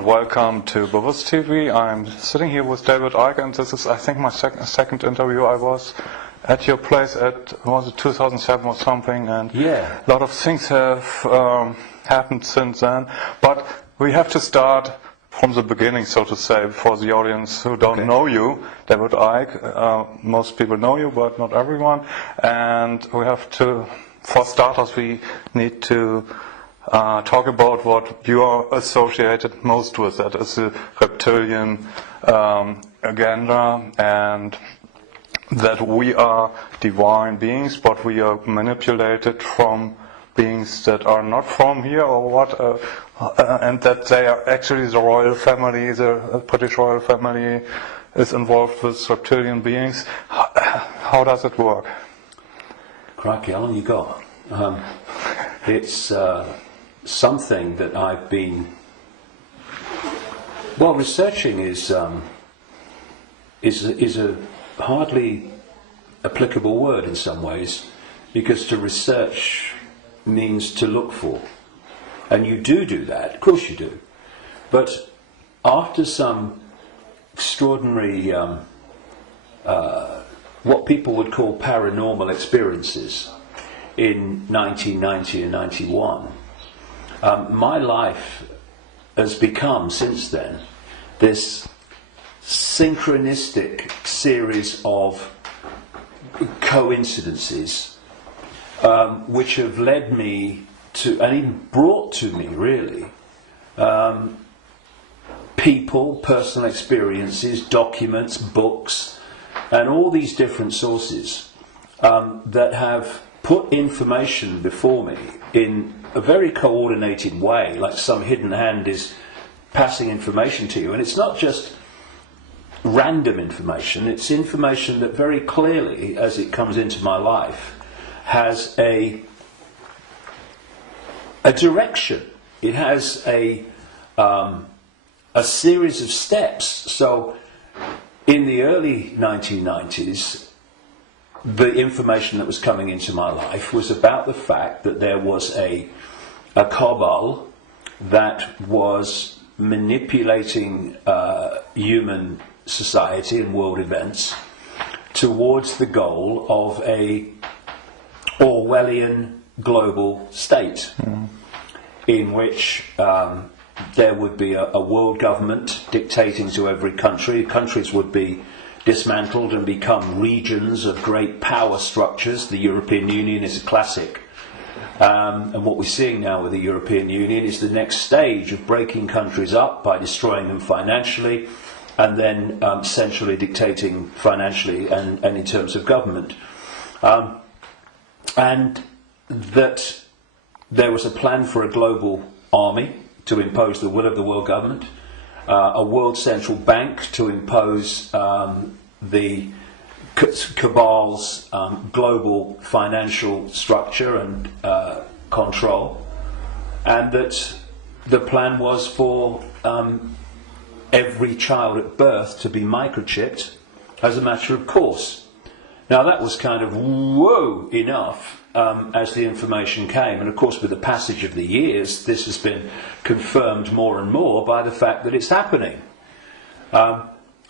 and welcome to Bewusst TV. I'm sitting here with David Icke, and this is, I think, my second interview. I was at your place was it 2007 or something, and yeah, a lot of things have happened since then. But we have to start from the beginning, so to say, for the audience who don't know you. David Icke, most people know you, but not everyone. And we have to, for starters, we need to talk about what you are associated most with. That is the reptilian agenda, and that we are divine beings, but we are manipulated from beings that are not from here, or what, and that they are actually the royal family, the British royal family is involved with reptilian beings. How does it work? Crikey, how long you got? It's something that I've been researching is a hardly applicable word in some ways, because to research means to look for, and you do that, of course you do, but after some extraordinary what people would call paranormal experiences in 1990 and 91, my life has become, since then, this synchronistic series of coincidences which have led me to, and even brought to me, really, people, personal experiences, documents, books, and all these different sources that have put information before me in a very coordinated way, like some hidden hand is passing information to you. And it's not just random information, it's information that very clearly, as it comes into my life, has a direction. It has a series of steps. So in the early 1990s, the information that was coming into my life was about the fact that there was a cabal that was manipulating human society and world events towards the goal of a Orwellian global state, in which there would be a world government dictating to every country. Countries would be dismantled and become regions of great power structures. The European Union is a classic. And what we're seeing now with the European Union is the next stage of breaking countries up by destroying them financially, and then centrally dictating financially and in terms of government. And that there was a plan for a global army to impose the will of the world government, a world central bank to impose the cabal's global financial structure and control, and that the plan was for every child at birth to be microchipped as a matter of course. Now that was kind of whoa enough as the information came, and of course with the passage of the years this has been confirmed more and more by the fact that it's happening.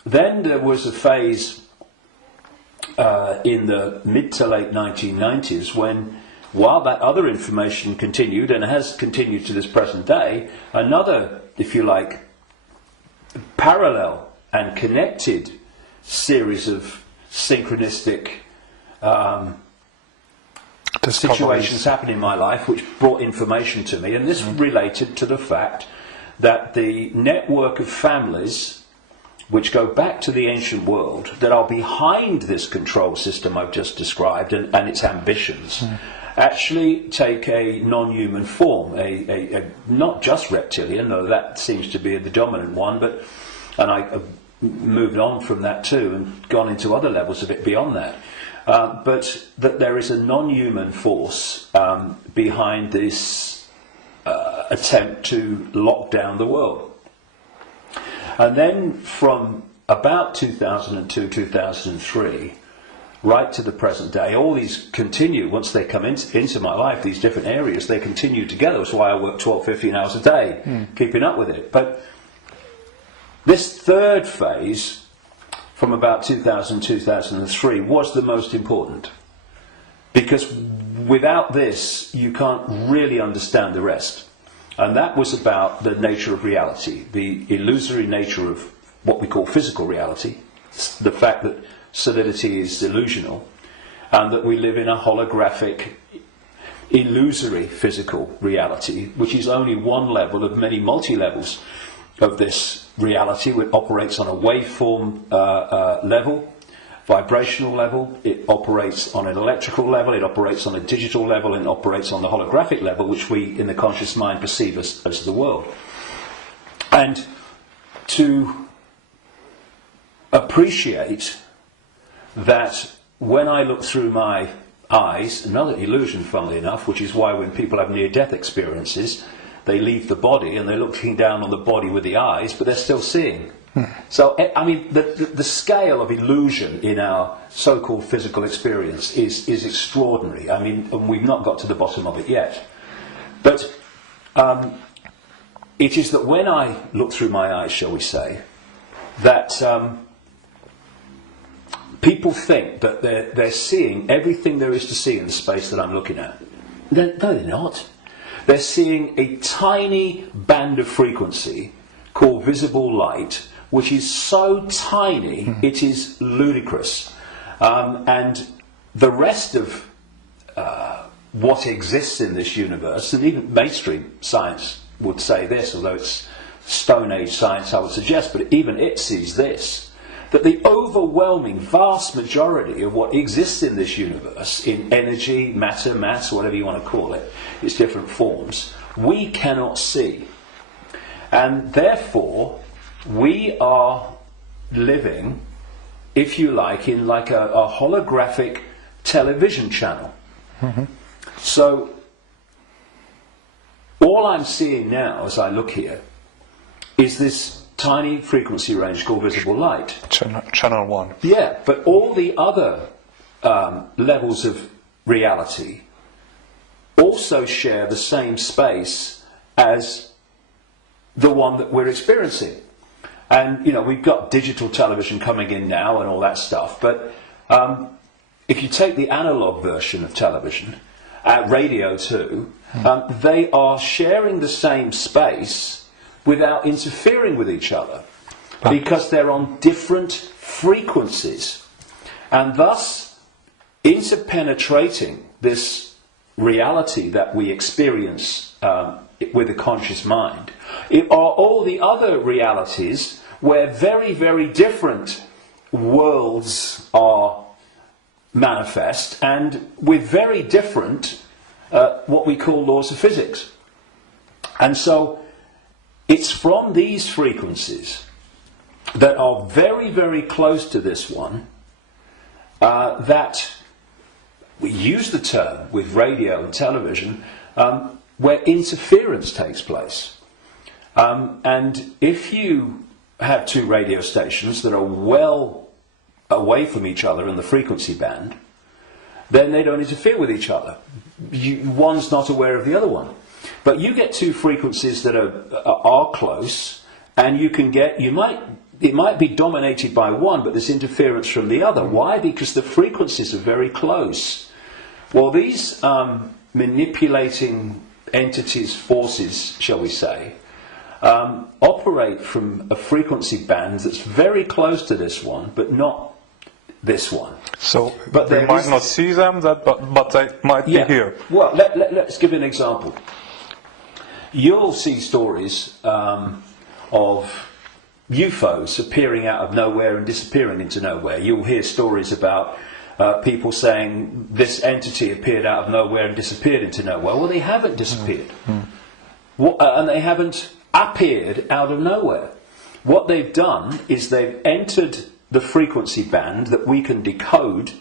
Then there was a phase in the mid to late 1990s when, while that other information continued, and has continued to this present day, another, if you like, parallel and connected series of synchronistic situations happened in my life which brought information to me, and this related to the fact that the network of families which go back to the ancient world that are behind this control system I've just described and its ambitions actually take a non-human form, a not just reptilian, though that seems to be the dominant one, and I've moved on from that too and gone into other levels of it beyond that. But that there is a non-human force behind this attempt to lock down the world. And then from about 2002, 2003, right to the present day, all these continue. Once they come into my life, these different areas, they continue together. That's why I work 12, 15 hours a day, keeping up with it. But This third phase, from about 2000-2003, was the most important. Because without this, you can't really understand the rest. And that was about the nature of reality, the illusory nature of what we call physical reality, the fact that solidity is illusional, and that we live in a holographic, illusory physical reality, which is only one level of many multi-levels of this reality, which operates on a waveform level, vibrational level, it operates on an electrical level, it operates on a digital level, and it operates on the holographic level, which we in the conscious mind perceive as the world. And to appreciate that when I look through my eyes, another illusion, funnily enough, which is why when people have near-death experiences, they leave the body and they're looking down on the body with the eyes, but they're still seeing. So, I mean, the scale of illusion in our so-called physical experience is extraordinary. I mean, and we've not got to the bottom of it yet. But it is that when I look through my eyes, shall we say, that people think that they're seeing everything there is to see in the space that I'm looking at. No, they're not. They're seeing a tiny band of frequency called visible light, which is so tiny it is ludicrous. And the rest of what exists in this universe, and even mainstream science would say this, although it's Stone Age science I would suggest, but even it sees this, that the overwhelming vast majority of what exists in this universe, in energy, matter, mass, whatever you want to call it, its different forms, we cannot see. And therefore, we are living, if you like, in like a holographic television channel. So, all I'm seeing now as I look here is this tiny frequency range called visible light. Channel 1. Yeah, but all the other levels of reality also share the same space as the one that we're experiencing. And, you know, we've got digital television coming in now and all that stuff, but if you take the analog version of television, radio too, they are sharing the same space without interfering with each other, because they're on different frequencies, and thus interpenetrating this reality that we experience with the conscious mind are all the other realities where very, very different worlds are manifest, and with very different what we call laws of physics. And so it's from these frequencies that are very, very close to this one that we use the term with radio and television where interference takes place. And if you have two radio stations that are well away from each other in the frequency band, then they don't interfere with each other. One's not aware of the other one. But you get two frequencies that are close, and it might be dominated by one, but there's interference from the other. Why? Because the frequencies are very close. Well, these manipulating entities, forces, shall we say, operate from a frequency band that's very close to this one, but not this one. So we might not see them, but they might be here. Well, let's give an example. You'll see stories of UFOs appearing out of nowhere and disappearing into nowhere. You'll hear stories about people saying this entity appeared out of nowhere and disappeared into nowhere. Well, they haven't disappeared. And they haven't appeared out of nowhere. What they've done is they've entered the frequency band that we can decode,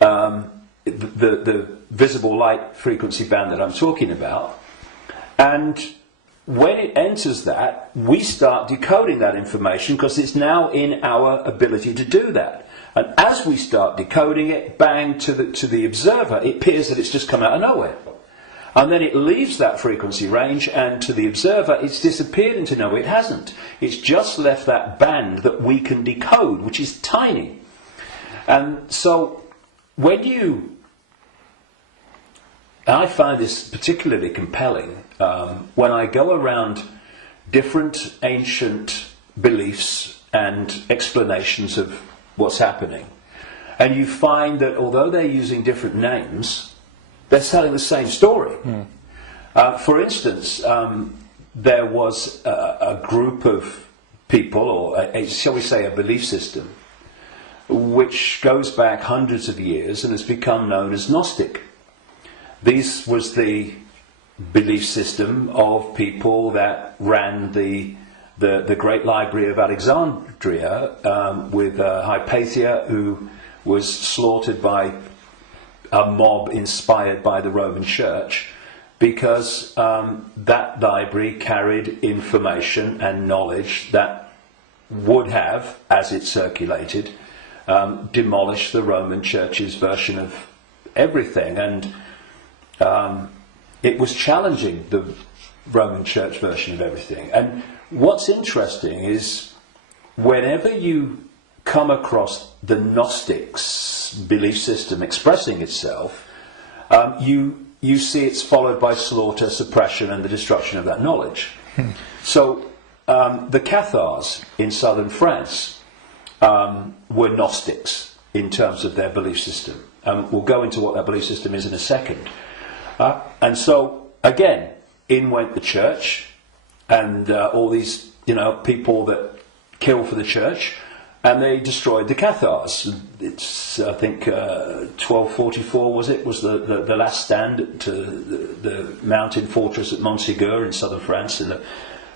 the visible light frequency band that I'm talking about. And when it enters that, we start decoding that information because it's now in our ability to do that. And as we start decoding it, bang, to the observer, it appears that it's just come out of nowhere. And then it leaves that frequency range, and to the observer it's disappeared into no, it hasn't. It's just left that band that we can decode, which is tiny. And so when I find this particularly compelling when I go around different ancient beliefs and explanations of what's happening, and you find that although they're using different names, they're telling the same story. For instance, there was a group of people, or shall we say a belief system, which goes back hundreds of years and has become known as Gnostic. This was the belief system of people that ran the great library of Alexandria, with Hypatia, who was slaughtered by a mob inspired by the Roman Church, because that library carried information and knowledge that would have, as it circulated, demolished the Roman Church's version of everything, and it was challenging the Roman Church version of everything. And what's interesting is whenever you come across the Gnostics' belief system expressing itself, you see it's followed by slaughter, suppression, and the destruction of that knowledge. So the Cathars in southern France were Gnostics in terms of their belief system. We'll go into what that belief system is in a second. And so, again, in went the church, and all these people that kill for the church, and they destroyed the Cathars. It's, I think, 1244 was the last stand to the mountain fortress at Montségur in southern France, in the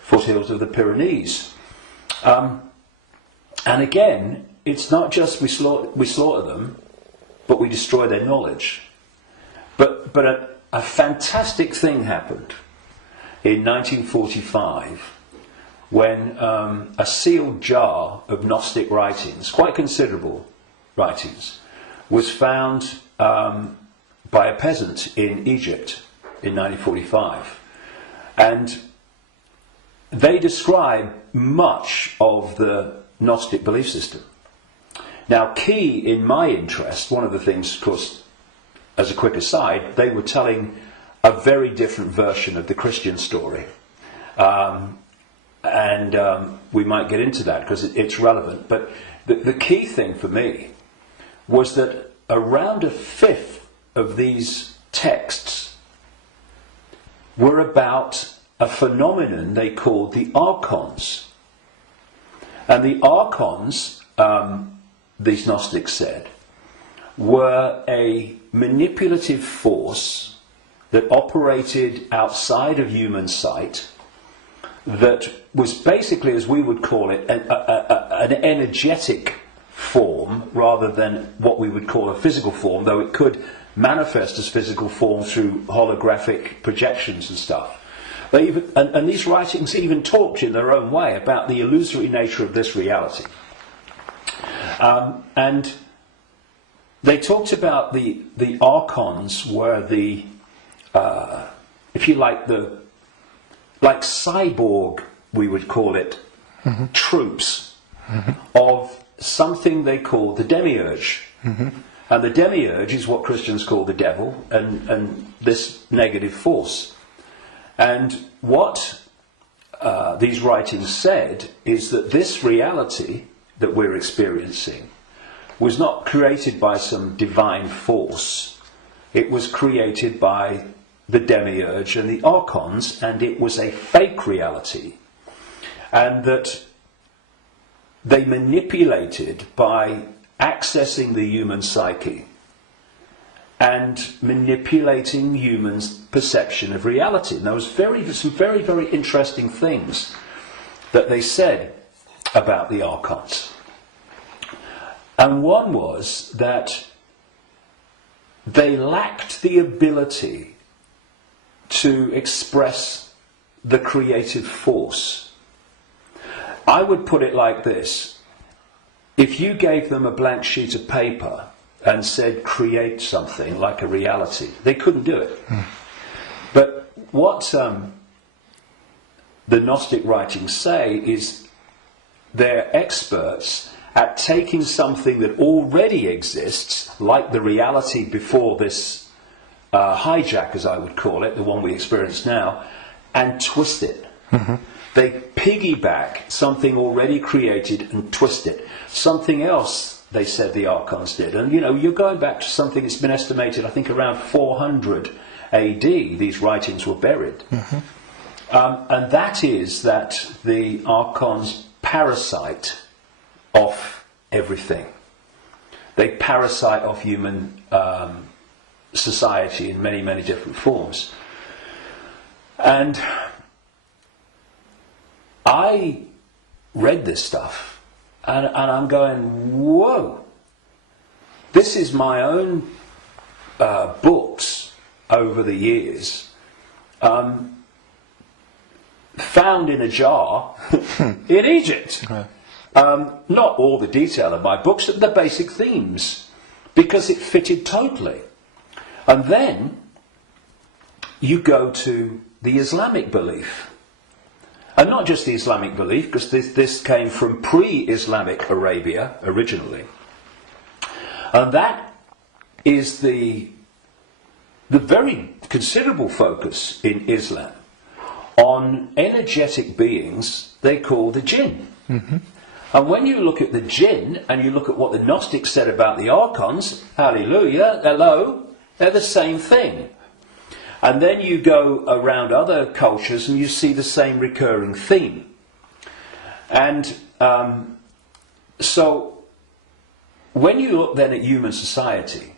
foothills of the Pyrenees. And again, it's not just we slaughter them, but we destroy their knowledge. But a fantastic thing happened in 1945 when a sealed jar of Gnostic writings, quite considerable writings, was found by a peasant in Egypt in 1945. And they describe much of the Gnostic belief system. Now, key in my interest, one of the things, of course, as a quick aside, they were telling a very different version of the Christian story. And we might get into that because it's relevant. But the key thing for me was that around a fifth of these texts were about a phenomenon they called the archons. And the archons, these Gnostics said, were a manipulative force that operated outside of human sight, that was basically, as we would call it, an energetic form rather than what we would call a physical form, though it could manifest as physical form through holographic projections and stuff. And these writings even talked in their own way about the illusory nature of this reality. And they talked about the archons were the, if you like, like cyborg, we would call it, troops of something they call the demiurge. And the demiurge is what Christians call the devil, and this negative force. And what these writings said is that this reality that we're experiencing was not created by some divine force. It was created by the demiurge and the archons, and it was a fake reality. And that they manipulated by accessing the human psyche and manipulating humans' perception of reality. And there was some very, very interesting things that they said about the archons. And one was that they lacked the ability to express the creative force. I would put it like this. If you gave them a blank sheet of paper and said create something like a reality, they couldn't do it. the Gnostic writings say is they're experts at taking something that already exists, like the reality before this hijack, as I would call it, the one we experience now, and twist it. Mm-hmm. They piggyback something already created and twist it. Something else, they said the Archons did. And, you know, you're going back to something that's been estimated, I think, around 400 AD, these writings were buried. Mm-hmm. And that is that the Archons parasite off everything. They parasite off human society in many, many different forms. And I read this stuff and I'm going, whoa, this is my own books over the years, found in a jar in Egypt. Okay. Not all the detail of my books, but the basic themes, because it fitted totally. And then you go to the Islamic belief. And not just the Islamic belief, because this came from pre-Islamic Arabia originally. And that is the very considerable focus in Islam on energetic beings they call the jinn. Mm-hmm. And when you look at the jinn and you look at what the Gnostics said about the Archons, hallelujah, hello, they're the same thing. And then you go around other cultures and you see the same recurring theme. And so when you look then at human society,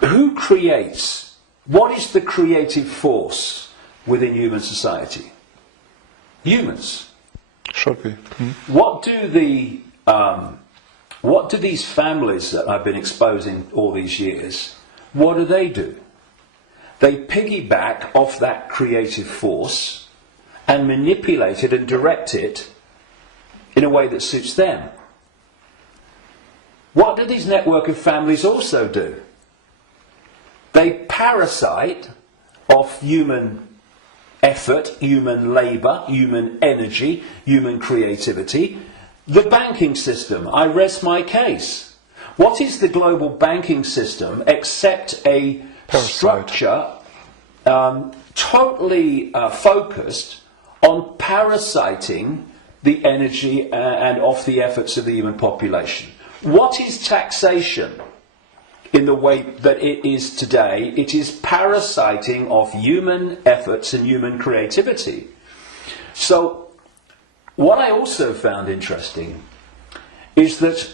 who creates? What is the creative force within human society? Humans. Should be. Mm-hmm. What do these families that I've been exposing all these years, what do? They piggyback off that creative force and manipulate it and direct it in a way that suits them. What do these network of families also do? They parasite off human effort, human labour, human energy, human creativity. The banking system, I rest my case. What is the global banking system except a structure totally focused on parasiting the energy and off the efforts of the human population? What is taxation? In the way that it is today, it is parasiting of human efforts and human creativity. So, what I also found interesting is that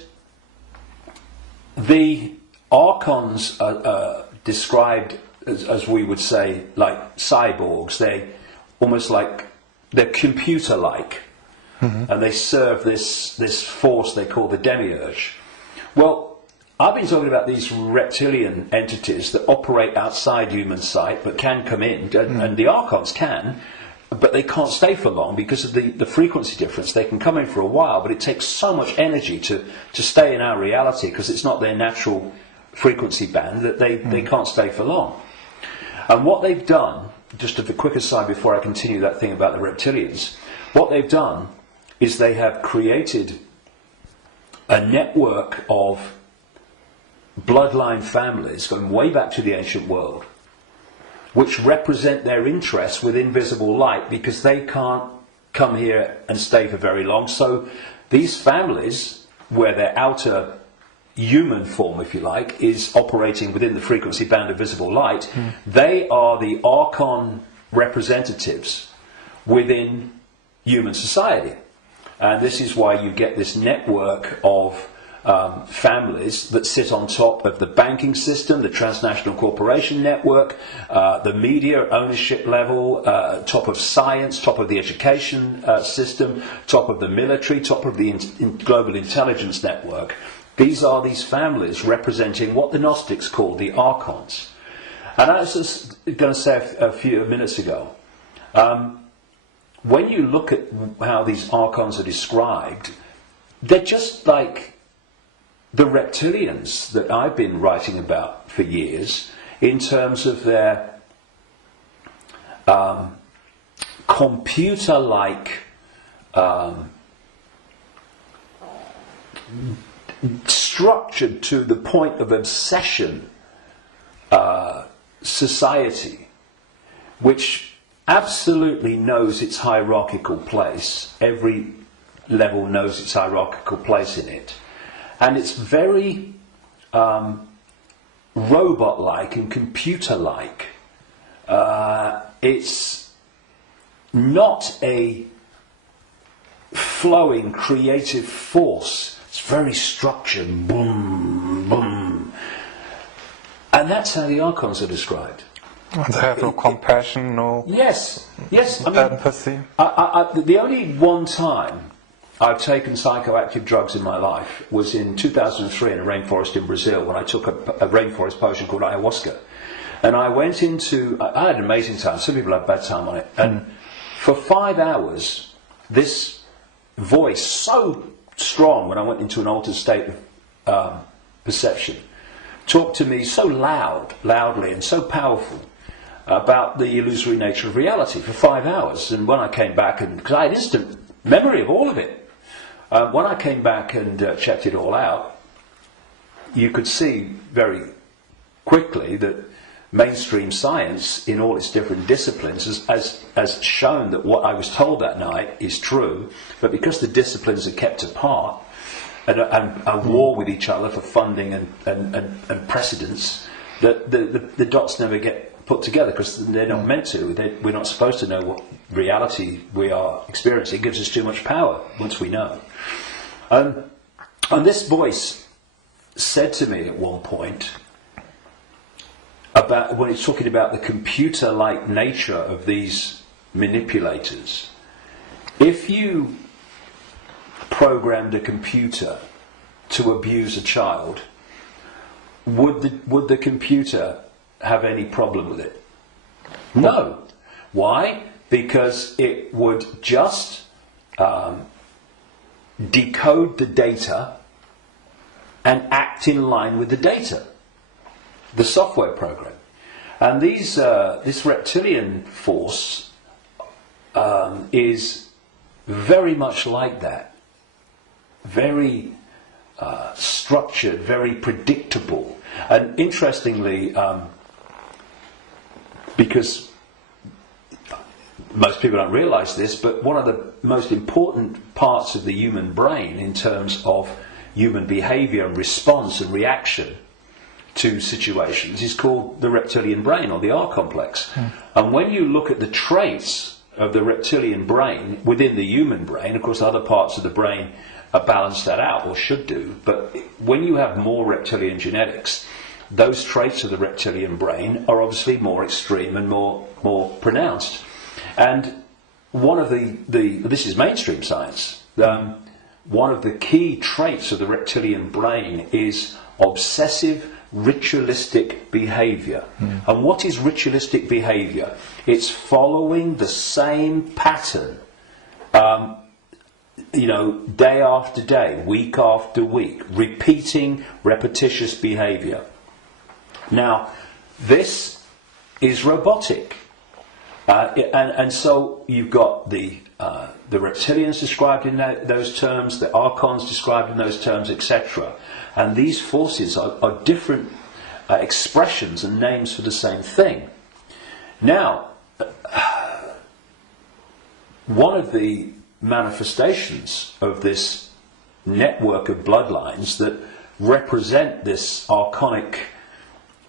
the Archons are described as we would say, like cyborgs. They almost like, they're computer-like. Mm-hmm. And they serve this force they call the demiurge. Well, I've been talking about these reptilian entities that operate outside human sight but can come in, and the Archons can, but they can't stay for long because of the frequency difference. They can come in for a while, but it takes so much energy to stay in our reality because it's not their natural frequency band that they can't stay for long. And what they've done, just as a quick aside before I continue that thing about the reptilians, what they've done is they have created a network of bloodline families going way back to the ancient world, which represent their interests with invisible light because they can't come here and stay for very long. So these families, where their outer human form, if you like, is operating within the frequency band of visible light, they are the Archon representatives within human society. And this is why you get this network of families that sit on top of the banking system, the transnational corporation network, the media ownership level, top of science, top of the education system, top of the military, top of the global intelligence network. These are these families representing what the Gnostics called the Archons. And I was just going to say a few minutes ago, when you look at how these Archons are described, they're just like the reptilians that I've been writing about for years, in terms of their computer-like structured to the point of obsession society, which absolutely knows its hierarchical place. Every level knows its hierarchical place in it, and it's very robot-like and computer-like. It's not a flowing creative force. It's very structured, boom, boom. And that's how the archons are described. They have no compassion, no yes. I mean, empathy. The only one time I've taken psychoactive drugs in my life was in 2003 in a rainforest in Brazil, when I took a rainforest potion called ayahuasca. And I went into... I had an amazing time. Some people have bad time on it. And for 5 hours, this voice, so strong when I went into an altered state of perception, talked to me so loudly and so powerful about the illusory nature of reality for 5 hours. And when I came back, and because I had instant memory of all of it, when I came back and checked it all out, you could see very quickly that mainstream science, in all its different disciplines, has shown that what I was told that night is true, but because the disciplines are kept apart and are war with each other for funding and precedence, that the dots never get put together, because they're not meant to. We're not supposed to know what reality we are experiencing. It gives us too much power once we know. And this voice said to me at one point, about when he's talking about the computer-like nature of these manipulators, if you programmed a computer to abuse a child, would the computer have any problem with it? No. Why? Because it would just decode the data and act in line with the data, the software program. And this reptilian force is very much like that. Very structured, very predictable. And interestingly, because most people don't realise this, but one of the most important parts of the human brain in terms of human behaviour and response and reaction to situations is called the reptilian brain, or the R complex. And when you look at the traits of the reptilian brain within the human brain, of course other parts of the brain balance that out, or should do, but when you have more reptilian genetics, those traits of the reptilian brain are obviously more extreme and more pronounced. And one of this is mainstream science, one of the key traits of the reptilian brain is obsessive ritualistic behaviour. And what is ritualistic behaviour? It's following the same pattern, day after day, week after week, repeating repetitious behaviour. Now, this is robotic, and so you've got the reptilians described in those terms, the archons described in those terms, etc. And these forces are different expressions and names for the same thing. Now, one of the manifestations of this network of bloodlines that represent this archonic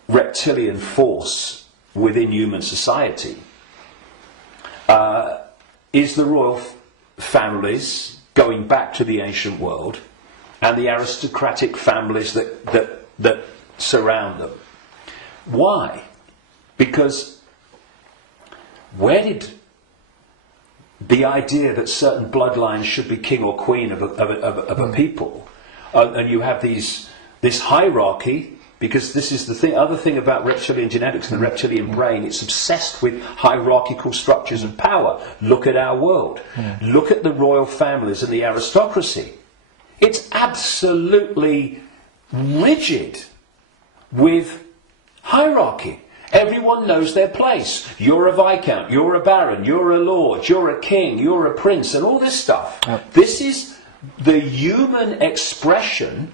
reptilian force within human society is the royal families going back to the ancient world, and the aristocratic families that surround them. Why? Because where did the idea that certain bloodlines should be king or queen of a people, and you have this hierarchy, because this is the other thing about reptilian genetics and the reptilian brain, it's obsessed with hierarchical structures of power. Look at our world. Look at the royal families and the aristocracy. It's absolutely rigid with hierarchy. Everyone knows their place. You're a viscount, you're a baron, you're a lord, you're a king, you're a prince, and all this stuff. Yep. This is the human expression,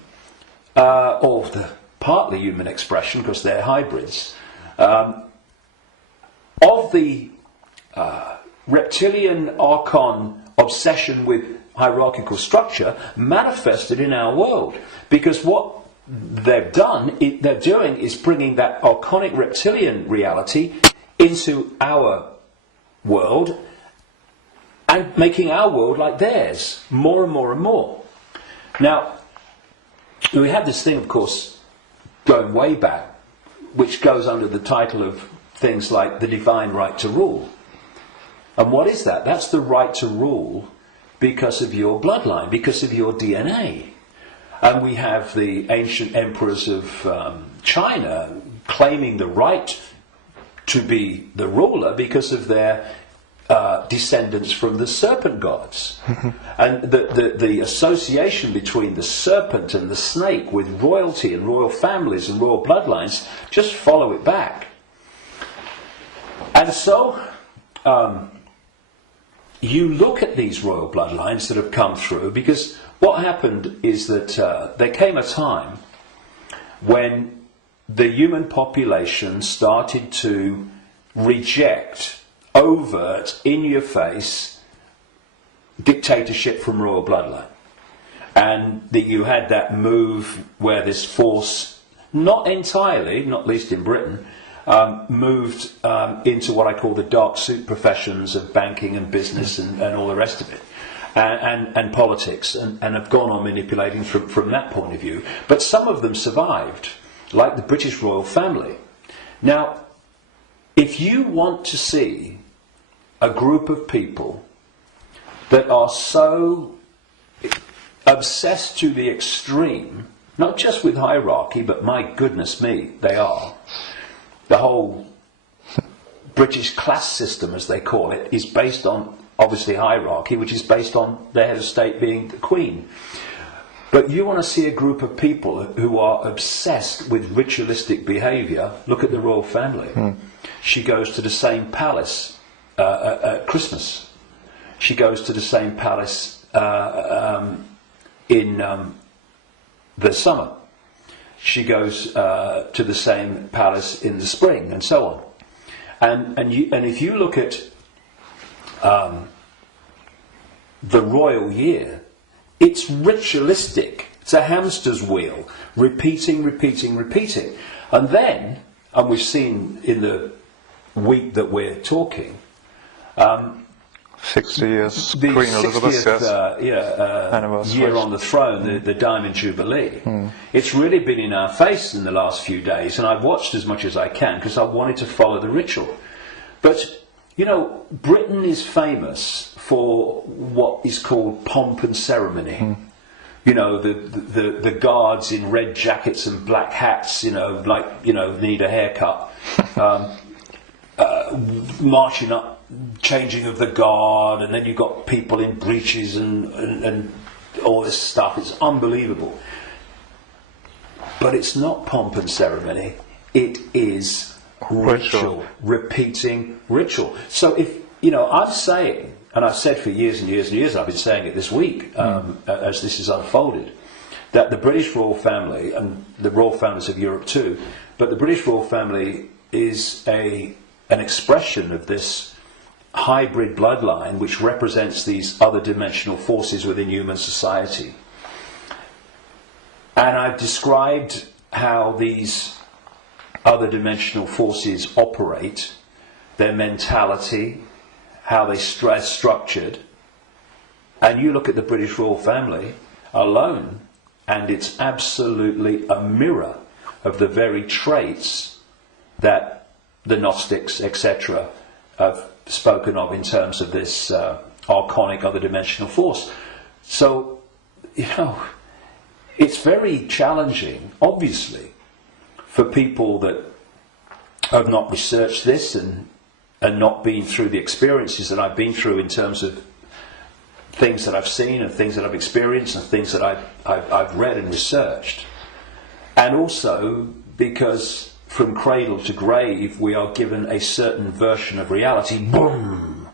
or the partly human expression, because they're hybrids, of the reptilian archon obsession with hierarchical structure manifested in our world. Because what they're doing is bringing that archonic reptilian reality into our world and making our world like theirs, more and more and more. Now, we have this thing, of course, going way back, which goes under the title of things like the divine right to rule. And what is that? That's the right to rule because of your bloodline, because of your DNA. And we have the ancient emperors of China claiming the right to be the ruler because of their descendants from the serpent gods. And the association between the serpent and the snake with royalty and royal families and royal bloodlines, just follow it back. And so you look at these royal bloodlines that have come through, because what happened is that there came a time when the human population started to reject overt, in-your-face dictatorship from royal bloodline. And that you had that move where this force, not entirely, not least in Britain, moved into what I call the dark suit professions of banking and business and all the rest of it. And politics, and have gone on manipulating from that point of view. But some of them survived, like the British royal family. Now, if you want to see a group of people that are so obsessed to the extreme, not just with hierarchy, but my goodness me, they are. The whole British class system, as they call it, is based on, obviously, hierarchy, which is based on the head of state being the Queen. But you want to see a group of people who are obsessed with ritualistic behaviour, look at the royal family. She goes to the same palace at Christmas. She goes to the same palace in the summer. She goes to the same palace in the spring, and so on. And if you look at the royal year, it's ritualistic. It's a hamster's wheel, repeating. And then, and we've seen in the week that we're talking, 60 years, the Queen Elizabeth, 60th year on the throne, the Diamond Jubilee. It's really been in our face in the last few days, and I've watched as much as I can because I wanted to follow the ritual. But, you know, Britain is famous for what is called pomp and ceremony. You know, the guards in red jackets and black hats, you know, like, you know, need a haircut. Marching up, changing of the guard, and then you've got people in breeches and all this stuff. It's unbelievable. But it's not pomp and ceremony. It is ritual. Repeating ritual. So if, you know, I'm saying, and I've said for years and years and years, I've been saying it this week as this is unfolded, that the British royal family, and the royal families of Europe too, but the British royal family is an expression of this hybrid bloodline which represents these other dimensional forces within human society. And I've described how these other dimensional forces operate, their mentality, how they structured. And you look at the British royal family alone, and it's absolutely a mirror of the very traits that the Gnostics, etc., have spoken of in terms of this archonic other dimensional force. So, you know, it's very challenging, obviously, for people that have not researched this and not been through the experiences that I've been through in terms of things that I've seen and things that I've experienced and things that I've read and researched. And also because from cradle to grave we are given a certain version of reality. Boom!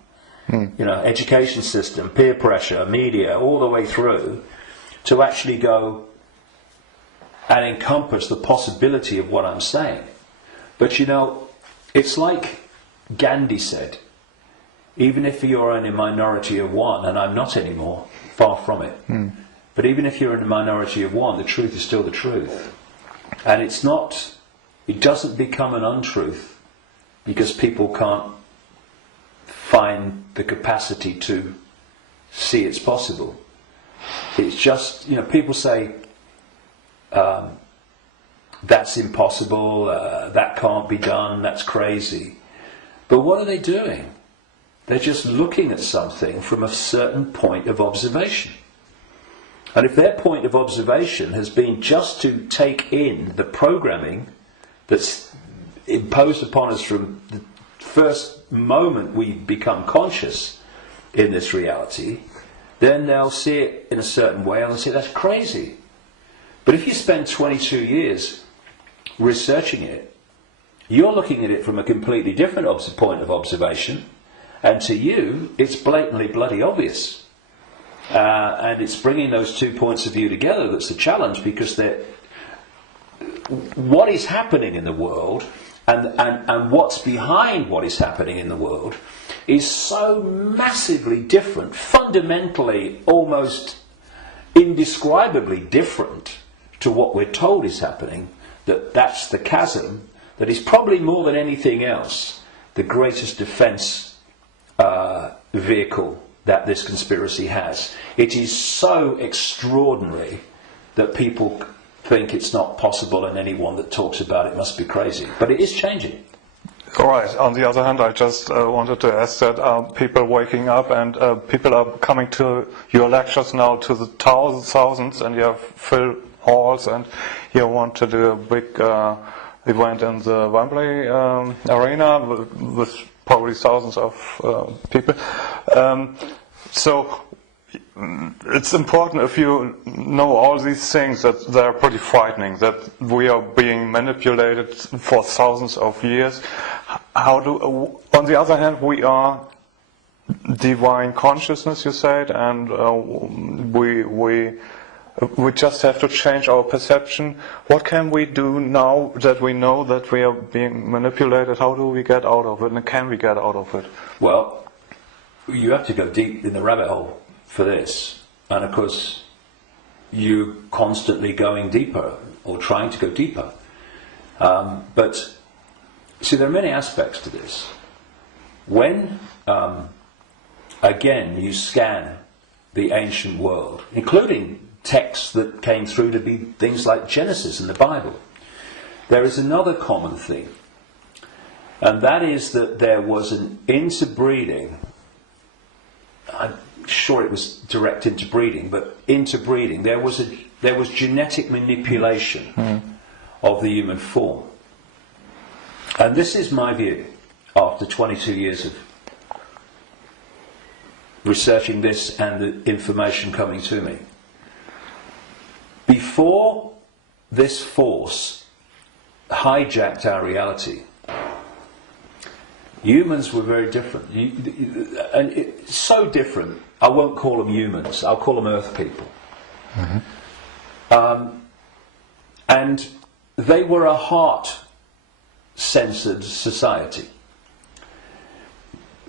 You know, education system, peer pressure, media, all the way through, to actually go and encompass the possibility of what I'm saying. But you know, it's like Gandhi said, even if you're in a minority of one, and I'm not anymore, far from it, but even if you're in a minority of one, the truth is still the truth. And it doesn't become an untruth because people can't find the capacity to see it's possible. It's just, you know, people say, that's impossible, that can't be done, that's crazy. But what are they doing? They're just looking at something from a certain point of observation. And if their point of observation has been just to take in the programming that's imposed upon us from the first moment we become conscious in this reality, then they'll see it in a certain way and they'll say, that's crazy. But if you spend 22 years researching it, you're looking at it from a completely different point of observation, and to you, it's blatantly bloody obvious. And it's bringing those two points of view together that's the challenge, because what is happening in the world and what's behind what is happening in the world is so massively different, fundamentally almost indescribably different to what we're told is happening, that's the chasm that is probably more than anything else the greatest defence vehicle that this conspiracy has. It is so extraordinary that people think it's not possible, and anyone that talks about it must be crazy. But it is changing. All right. On the other hand, I just wanted to ask that people waking up and people are coming to your lectures now to the thousands, and you have full halls, and you want to do a big event in the Wembley arena with probably thousands of people. So it's important, if you know all these things, that they're pretty frightening, that we are being manipulated for thousands of years. On the other hand, we are divine consciousness, you said, and we just have to change our perception. What can we do now that we know that we are being manipulated? How do we get out of it, and can we get out of it? Well, you have to go deep in the rabbit hole for this, and of course you're constantly going deeper or trying to go deeper, but see, there are many aspects to this. When again you scan the ancient world, including texts that came through to be things like Genesis and the Bible, there is another common theme, and that is that there was an interbreeding. I'm sure it was direct interbreeding, but interbreeding. There was genetic manipulation of the human form, and this is my view after 22 years of researching this and the information coming to me. Before this force hijacked our reality, humans were very different, and it's so different. I won't call them humans, I'll call them earth people. And they were a heart-censored society,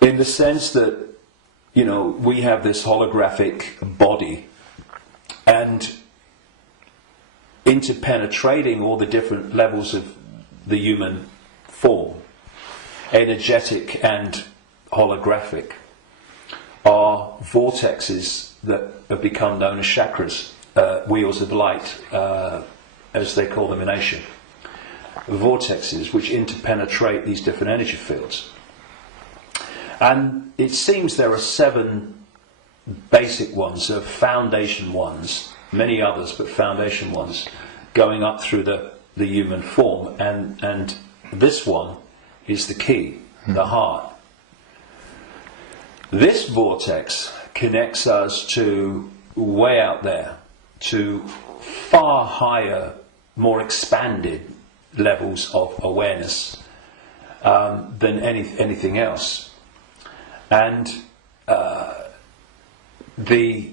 in the sense that, you know, we have this holographic body, and interpenetrating all the different levels of the human form, energetic and holographic, are vortexes that have become known as chakras, wheels of light, as they call them in Asia. Vortexes which interpenetrate these different energy fields. And it seems there are 7 basic ones, foundation ones, many others, but foundation ones, going up through the human form, and this one is the key, the heart. This vortex connects us to way out there, to far higher more expanded levels of awareness than anything else. And there's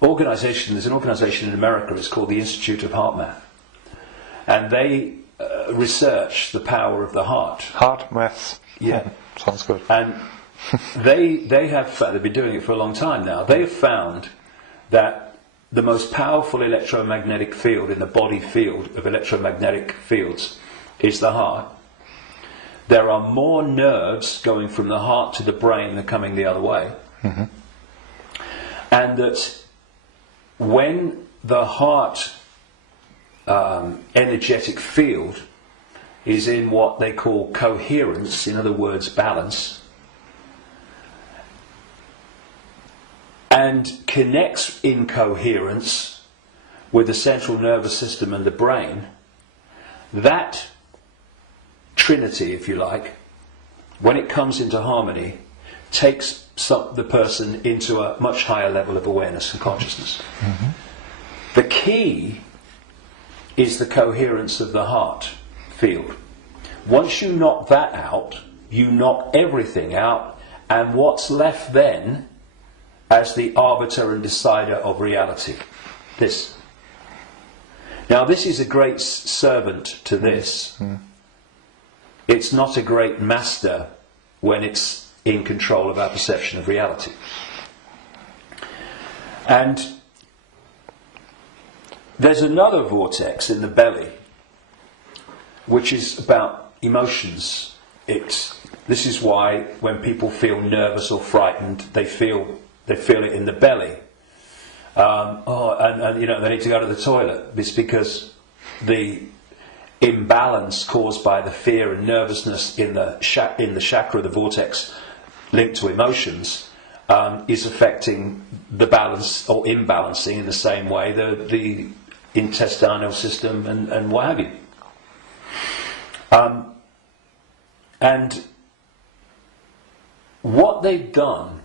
an organisation in America, it's called the Institute of Heart Math, and they research the power of the heart. Heart math. Yeah. Sounds good. And they have found, they've been doing it for a long time now, they have found that the most powerful electromagnetic field in the body field of electromagnetic fields is the heart. There are more nerves going from the heart to the brain than coming the other way. Mm-hmm. And that when the heart energetic field is in what they call coherence, in other words, balance, and connects in coherence with the central nervous system and the brain, that trinity, if you like, when it comes into harmony, takes the person into a much higher level of awareness and consciousness. Mm-hmm. The key is the coherence of the heart field. Once you knock that out, you knock everything out, and what's left then as the arbiter and decider of reality? This. Now, this is a great servant to this. Mm. It's not a great master when it's in control of our perception of reality. And there's another vortex in the belly, which is about emotions. This is why when people feel nervous or frightened, they feel it in the belly. And they need to go to the toilet. It's because the imbalance caused by the fear and nervousness in the chakra, the vortex linked to emotions, is affecting the balance or imbalancing in the same way the intestinal system and what have you. And what they've done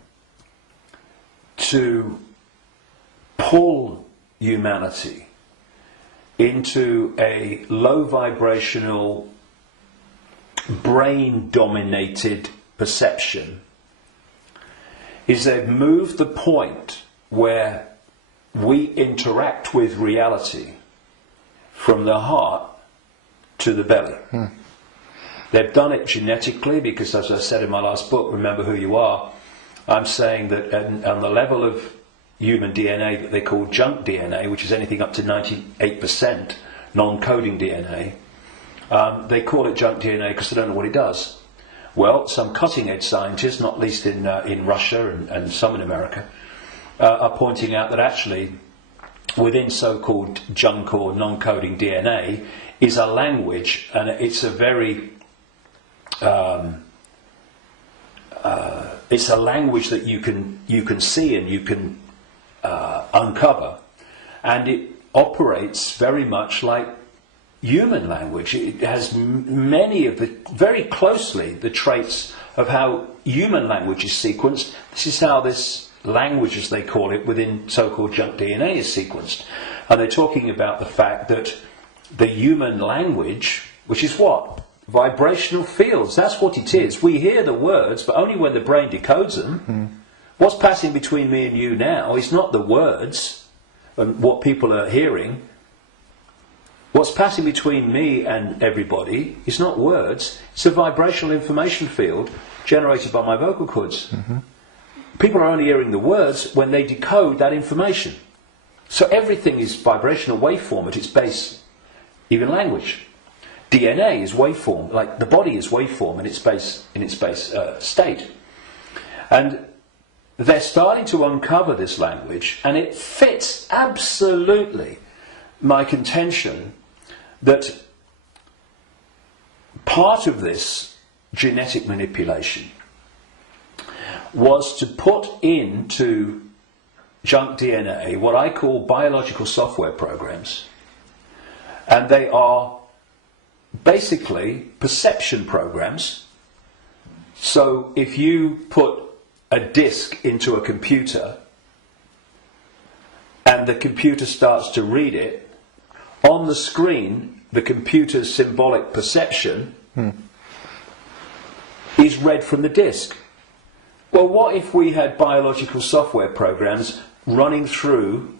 to pull humanity into a low vibrational, brain dominated perception is they've moved the point where we interact with reality from the heart to the belly. Hmm. They've done it genetically because, as I said in my last book, Remember Who You Are, I'm saying that on the level of human DNA that they call junk DNA, which is anything up to 98% non-coding DNA, they call it junk DNA because they don't know what it does. Well, some cutting-edge scientists, not least in Russia and some in America, are pointing out that actually within so-called junk or non-coding DNA is a language, and it's a very it's a language that you can see and you can uncover, and it operates very much like human language. It has many of very closely the traits of how human language is sequenced. This is how this language, as they call it, within so-called junk DNA is sequenced. And they're talking about the fact that the human language, which is what? Vibrational fields, that's what it is. We hear the words, but only when the brain decodes them. Mm. What's passing between me and you now is not the words and what people are hearing. What's passing between me and everybody is not words, it's a vibrational information field generated by my vocal cords. Mm-hmm. People are only hearing the words when they decode that information. So everything is vibrational waveform at its base, even language. DNA is waveform, like the body is waveform in its base state. And they're starting to uncover this language, and it fits absolutely my contention that part of this genetic manipulation was to put into junk DNA what I call biological software programs, and they are basically perception programs. So if you put a disk into a computer and the computer starts to read it, on the screen, the computer's symbolic perception is read from the disk. Well, what if we had biological software programs running through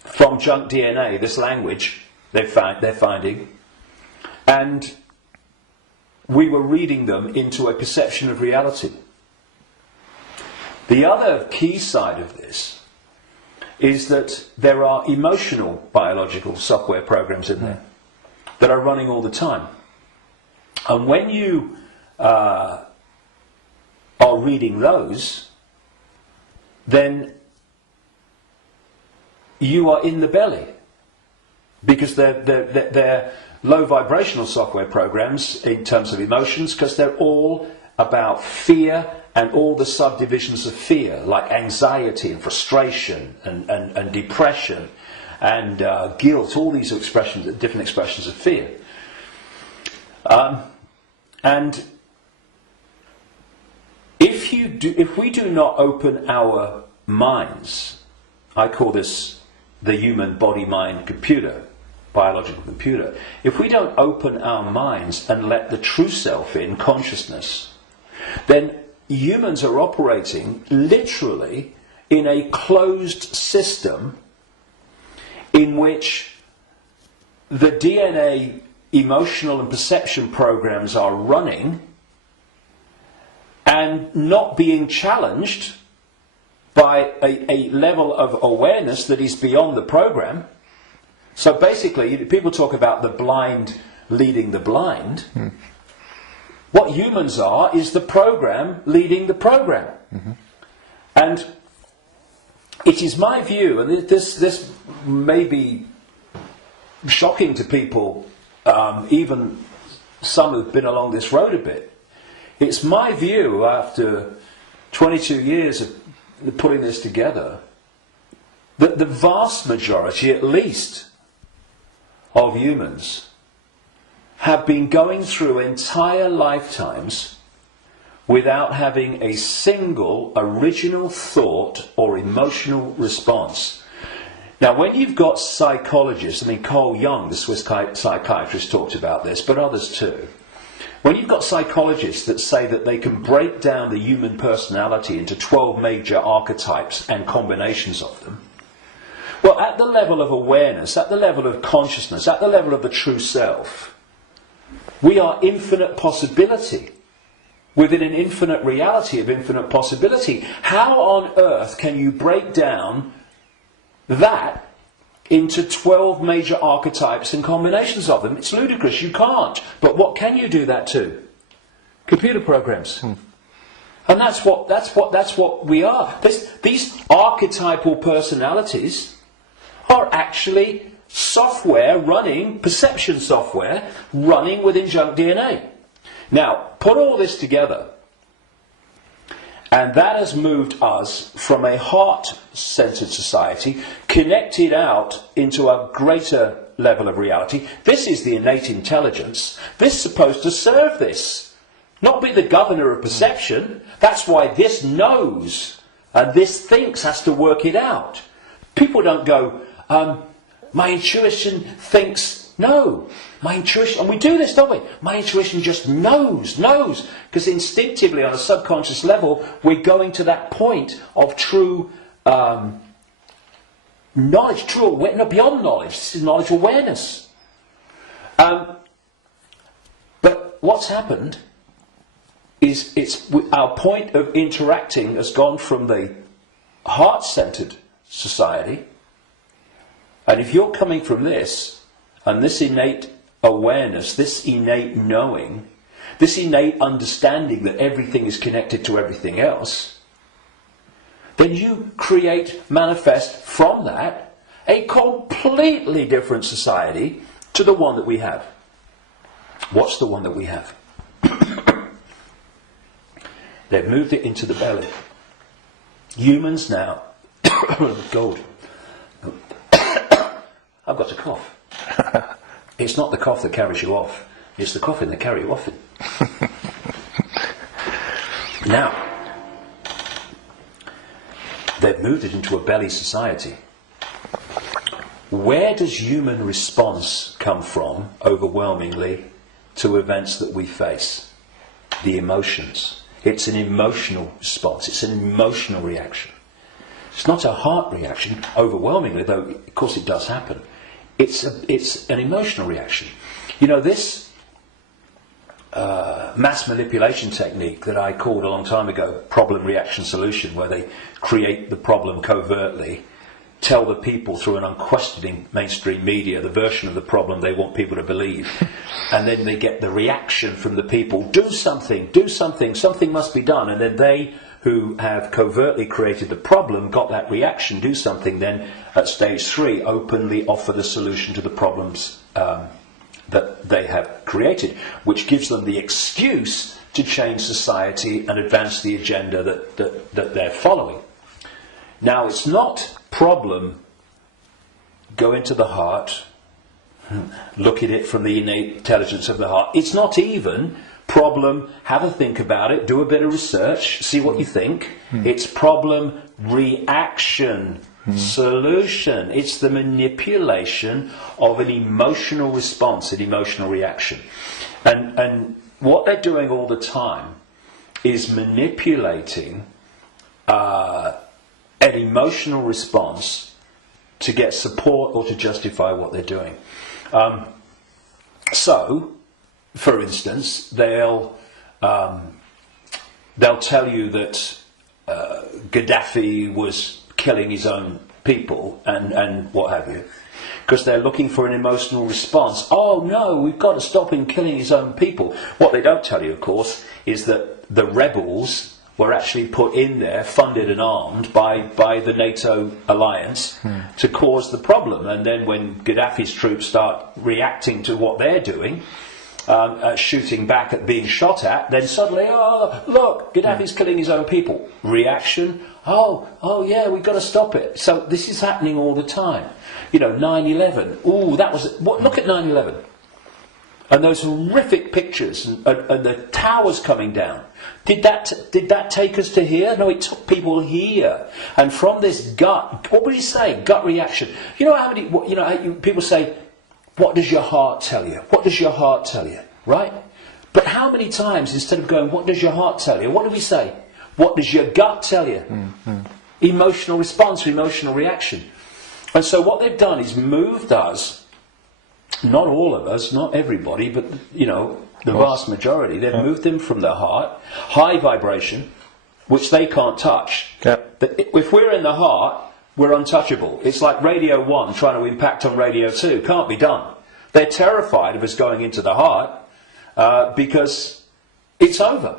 from junk DNA, this language they're finding, and we were reading them into a perception of reality? The other key side of this is that there are emotional biological software programs in there that are running all the time. And when you are reading those, then you are in the belly, because they're low vibrational software programs in terms of emotions, because they're all about fear and all the subdivisions of fear, like anxiety and frustration and depression and guilt, all these expressions, different expressions of fear. And if we do not open our minds, I call this the human body-mind computer, biological computer. If we don't open our minds and let the true self in, consciousness, then humans are operating literally in a closed system in which the DNA emotional and perception programs are running and not being challenged by a level of awareness that is beyond the program. So basically, people talk about the blind leading the blind. What humans are is the program leading the program. And it is my view, and this may be shocking to people, even some who've been along this road a bit. It's my view, after 22 years of putting this together, that the vast majority, at least, of humans have been going through entire lifetimes without having a single original thought or emotional response. Now, when you've got psychologists, I mean, Carl Jung, the Swiss psychiatrist, talked about this, but others too. When you've got psychologists that say that they can break down the human personality into 12 major archetypes and combinations of them, well, at the level of awareness, at the level of consciousness, at the level of the true self, we are infinite possibility within an infinite reality of infinite possibility. How on earth can you break down that into 12 major archetypes and combinations of them? It's ludicrous. You can't. But what can you do that to? Computer programs. And that's what we are. These archetypal personalities are actually software running, perception software running within junk DNA. Now, put all this together, and that has moved us from a heart-centered society, connected out into a greater level of reality. This is the innate intelligence. This is supposed to serve this, not be the governor of perception. That's why this knows, and this thinks has to work it out. People don't go, my intuition thinks, no. My intuition, and we do this, don't we? My intuition just knows. Because instinctively, on a subconscious level, we're going to that point of true knowledge, beyond knowledge. This is knowledge awareness. But what's happened is our point of interacting has gone from the heart-centered society, and if you're coming from this, and this innate awareness, this innate knowing, this innate understanding that everything is connected to everything else, then you manifest from that a completely different society to the one that we have. What's the one that we have? They've moved it into the belly. Humans now, gold. I've got a cough. It's not the cough that carries you off. It's the coughing that carry you off it. Now, they've moved it into a belly society. where does human response come from, overwhelmingly, to events that we face? The emotions. It's an emotional response. It's an emotional reaction. It's not a heart reaction, overwhelmingly, though of course it does happen. It's an emotional reaction. You know, this mass manipulation technique that I called a long time ago problem, reaction, solution, where they create the problem covertly, tell the people through an unquestioning mainstream media the version of the problem they want people to believe, and then they get the reaction from the people, do something, something must be done, and then they who have covertly created the problem got that reaction, do something, then at stage 3 openly offer the solution to the problems that they have created, which gives them the excuse to change society and advance the agenda that they're following. Now, it's not problem, go into the heart, look at it from the innate intelligence of the heart. It's not even problem, have a think about it, do a bit of research, see what you think. It's problem, reaction, solution. It's the manipulation of an emotional response, an emotional reaction. And what they're doing all the time is manipulating an emotional response to get support or to justify what they're doing. So, for instance, they'll tell you that Gaddafi was killing his own people and what have you, because they're looking for an emotional response. Oh no, we've got to stop him killing his own people. What they don't tell you, of course, is that the rebels were actually put in there, funded and armed by the NATO alliance to cause the problem. And then when Gaddafi's troops start reacting to what they're doing, shooting back at being shot at, then suddenly, oh, look, Gaddafi's killing his own people. Reaction, oh yeah, we've got to stop it. So this is happening all the time. You know, 9/11, ooh, that was, look at 9/11. And those horrific pictures and the towers coming down. Did that take us to here? No, it took people here. And from this gut, what would you say? Gut reaction. You know how many? People say, "What does your heart tell you? What does your heart tell you?" Right? But how many times, instead of going, "What does your heart tell you?" what do we say? "What does your gut tell you?" Emotional response, emotional reaction. And so what they've done is moved us. Not all of us, not everybody, but the vast majority. They've moved them from the heart, high vibration, which they can't touch. If we're in the heart, we're untouchable. It's like Radio 1 trying to impact on Radio 2. Can't be done. They're terrified of us going into the heart because it's over.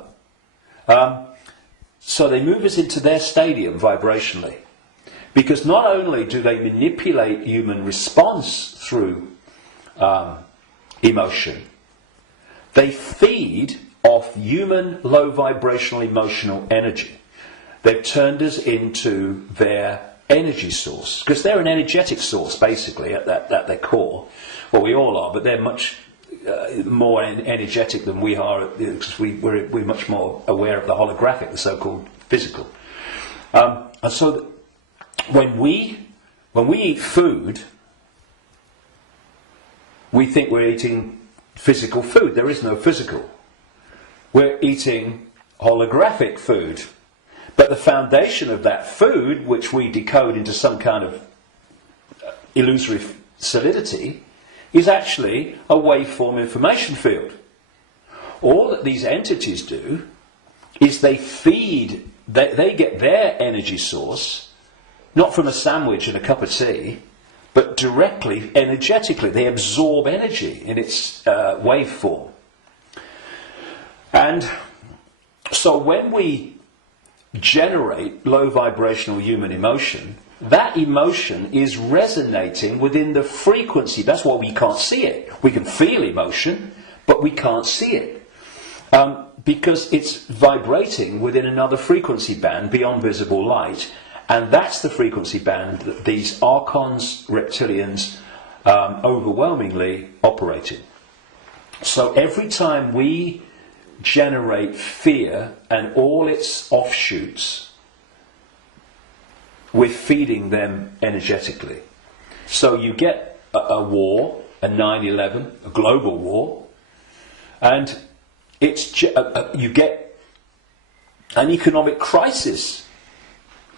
So they move us into their stadium vibrationally. Because not only do they manipulate human response through emotion, they feed off human low vibrational emotional energy. They've turned us into their energy source, because they're an energetic source basically at their core. Well, we all are, but they're much more energetic than we are, because we're much more aware of the holographic, the so-called physical. And so when we eat food, we think we're eating physical food. There is no physical. We're eating holographic food. But the foundation of that food, which we decode into some kind of illusory solidity, is actually a waveform information field. All that these entities do is they feed, they get their energy source, not from a sandwich and a cup of tea, but directly, energetically. They absorb energy in its waveform. And so when we generate low vibrational human emotion, that emotion is resonating within the frequency. That's why we can't see it. We can feel emotion, but we can't see it. Because it's vibrating within another frequency band beyond visible light. And that's the frequency band that these archons, reptilians, overwhelmingly operate in. So every time we generate fear and all its offshoots, we're feeding them energetically. So you get a war, a 9/11, a global war, and you get an economic crisis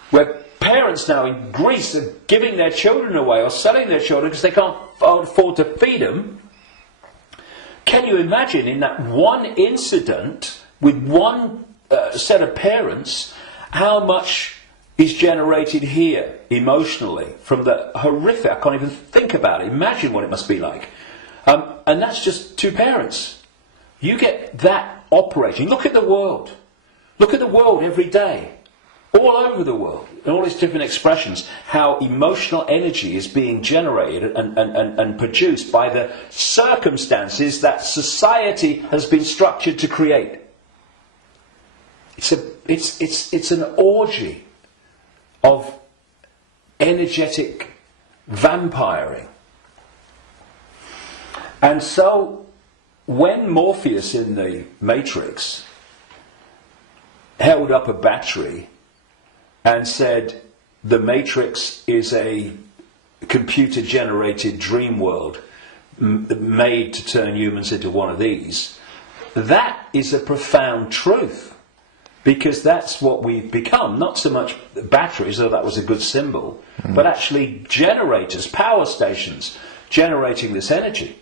where parents now in Greece are giving their children away or selling their children because they can't afford to feed them. Can you imagine in that one incident with one set of parents how much is generated here emotionally from the horrific? I can't even think about it. Imagine what it must be like. And that's just two parents. You get that operating. Look at the world. Look at the world every day. All over the world, in all its different expressions, how emotional energy is being generated and produced by the circumstances that society has been structured to create. It's an orgy of energetic vampiring. And so, when Morpheus in the Matrix held up a battery and said, the Matrix is a computer-generated dream world made to turn humans into one of these, that is a profound truth. Because that's what we've become. Not so much batteries, though that was a good symbol, but actually generators, power stations, generating this energy.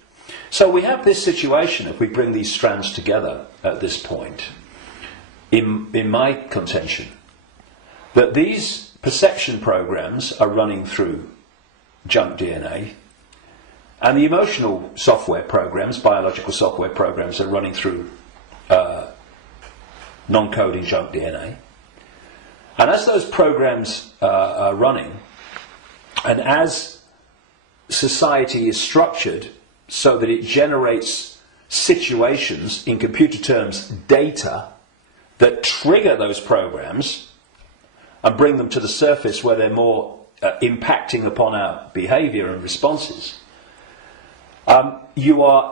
So we have this situation, if we bring these strands together at this point, in my contention, that these perception programs are running through junk DNA, and the emotional software programs, biological software programs, are running through non-coding junk DNA. And as those programs are running, and as society is structured so that it generates situations, in computer terms, data, that trigger those programs and bring them to the surface where they're more impacting upon our behaviour and responses, you are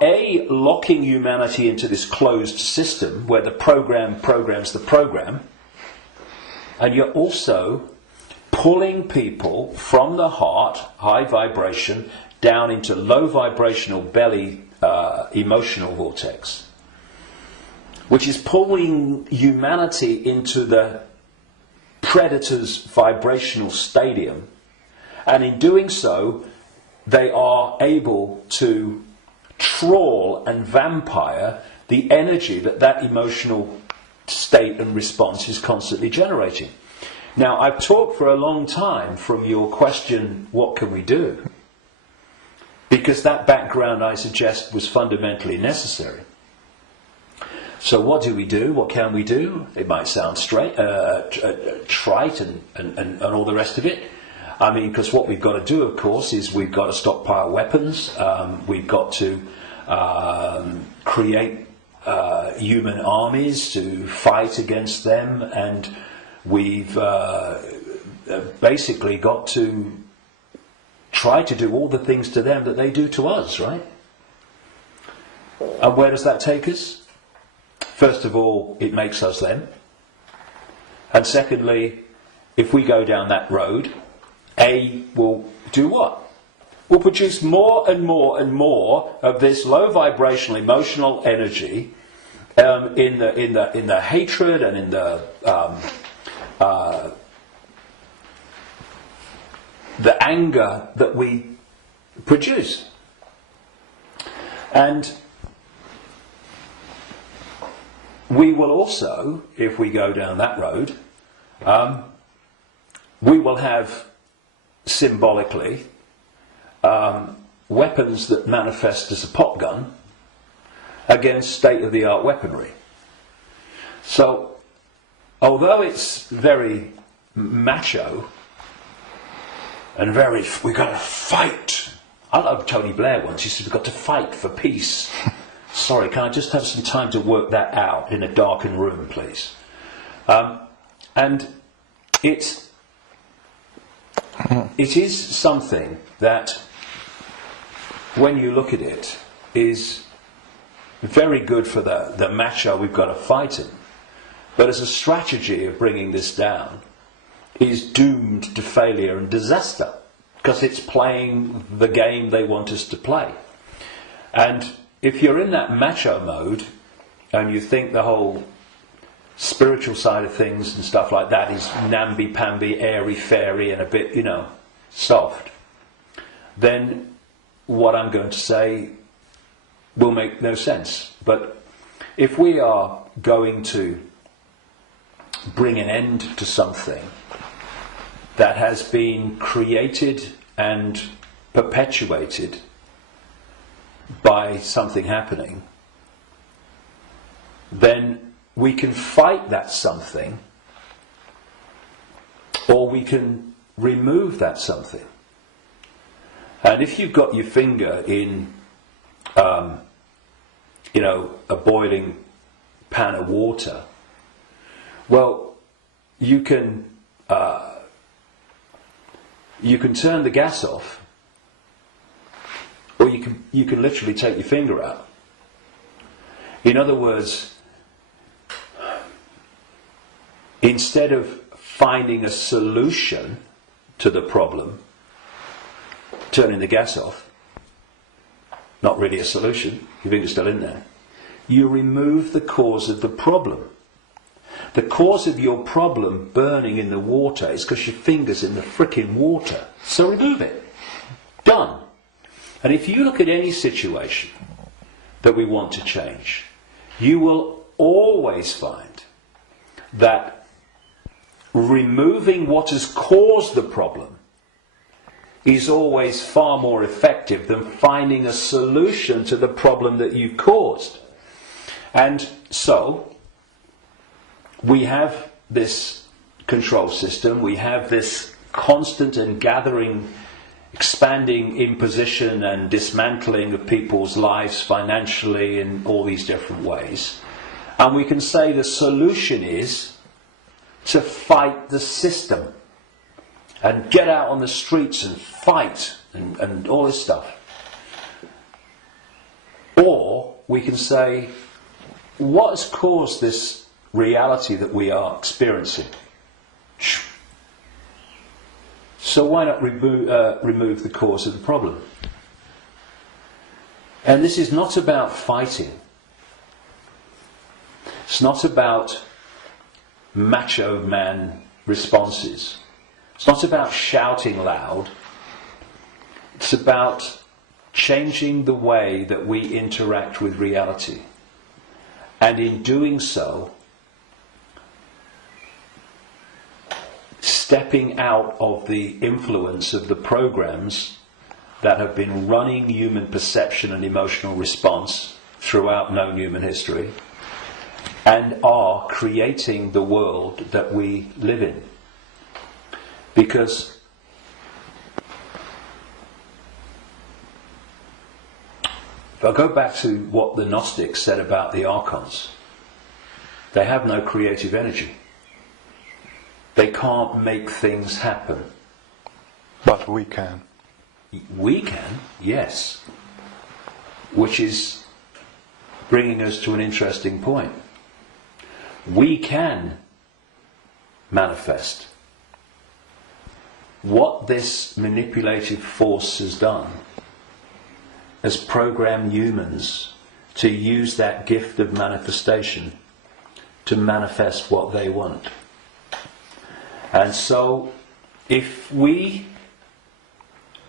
locking humanity into this closed system where the program programs the program, and you're also pulling people from the heart, high vibration, down into low vibrational belly emotional vortex, which is pulling humanity into the predator's vibrational stadium, and in doing so they are able to trawl and vampire the energy that emotional state and response is constantly generating. Now, I've talked for a long time from your question, what can we do? Because that background, I suggest, was fundamentally necessary. So what do we do? What can we do? It might sound trite and all the rest of it. I mean, because what we've got to do, of course, is we've got to stockpile weapons. We've got to create human armies to fight against them, and we've basically got to try to do all the things to them that they do to us, right? And where does that take us? First of all, it makes us them. And secondly, if we go down that road, will do what? Will produce more and more and more of this low vibrational emotional energy in the hatred and in the anger that we produce. And we will also, if we go down that road, we will have symbolically weapons that manifest as a pop gun against state-of-the-art weaponry. So, although it's very macho and very, we've got to fight. I love Tony Blair once, he said, we've got to fight for peace. Sorry, can I just have some time to work that out in a darkened room, please? And it is something that, when you look at it, is very good for the macho we've got to fight him. But as a strategy of bringing this down, is doomed to failure and disaster. because it's playing the game they want us to play. And if you're in that macho mode and you think the whole spiritual side of things and stuff like that is namby-pamby, airy-fairy and a bit, soft, then what I'm going to say will make no sense. But if we are going to bring an end to something that has been created and perpetuated by something happening, then we can fight that something, or we can remove that something. And if you've got your finger in, a boiling pan of water, well, you can turn the gas off, or you can literally take your finger out. In other words, instead of finding a solution to the problem, turning the gas off, not really a solution, your finger's still in there, you remove the cause of the problem. The cause of your problem burning in the water is because your finger's in the frickin' water. So remove it. Done. And if you look at any situation that we want to change, you will always find that removing what has caused the problem is always far more effective than finding a solution to the problem that you've caused. And so, we have this control system, we have this constant and gathering, expanding imposition and dismantling of people's lives financially in all these different ways. And we can say the solution is to fight the system and get out on the streets and fight and all this stuff. Or we can say, what has caused this reality that we are experiencing? So why not remove the cause of the problem? And this is not about fighting. It's not about macho man responses. It's not about shouting loud. It's about changing the way that we interact with reality. And in doing so, stepping out of the influence of the programs that have been running human perception and emotional response throughout known human history, and are creating the world that we live in. Because if I go back to what the Gnostics said about the archons, they have no creative energy. They can't make things happen. But we can. We can, yes. Which is bringing us to an interesting point. We can manifest. What this manipulative force has done has programmed humans to use that gift of manifestation to manifest what they want. And so, if we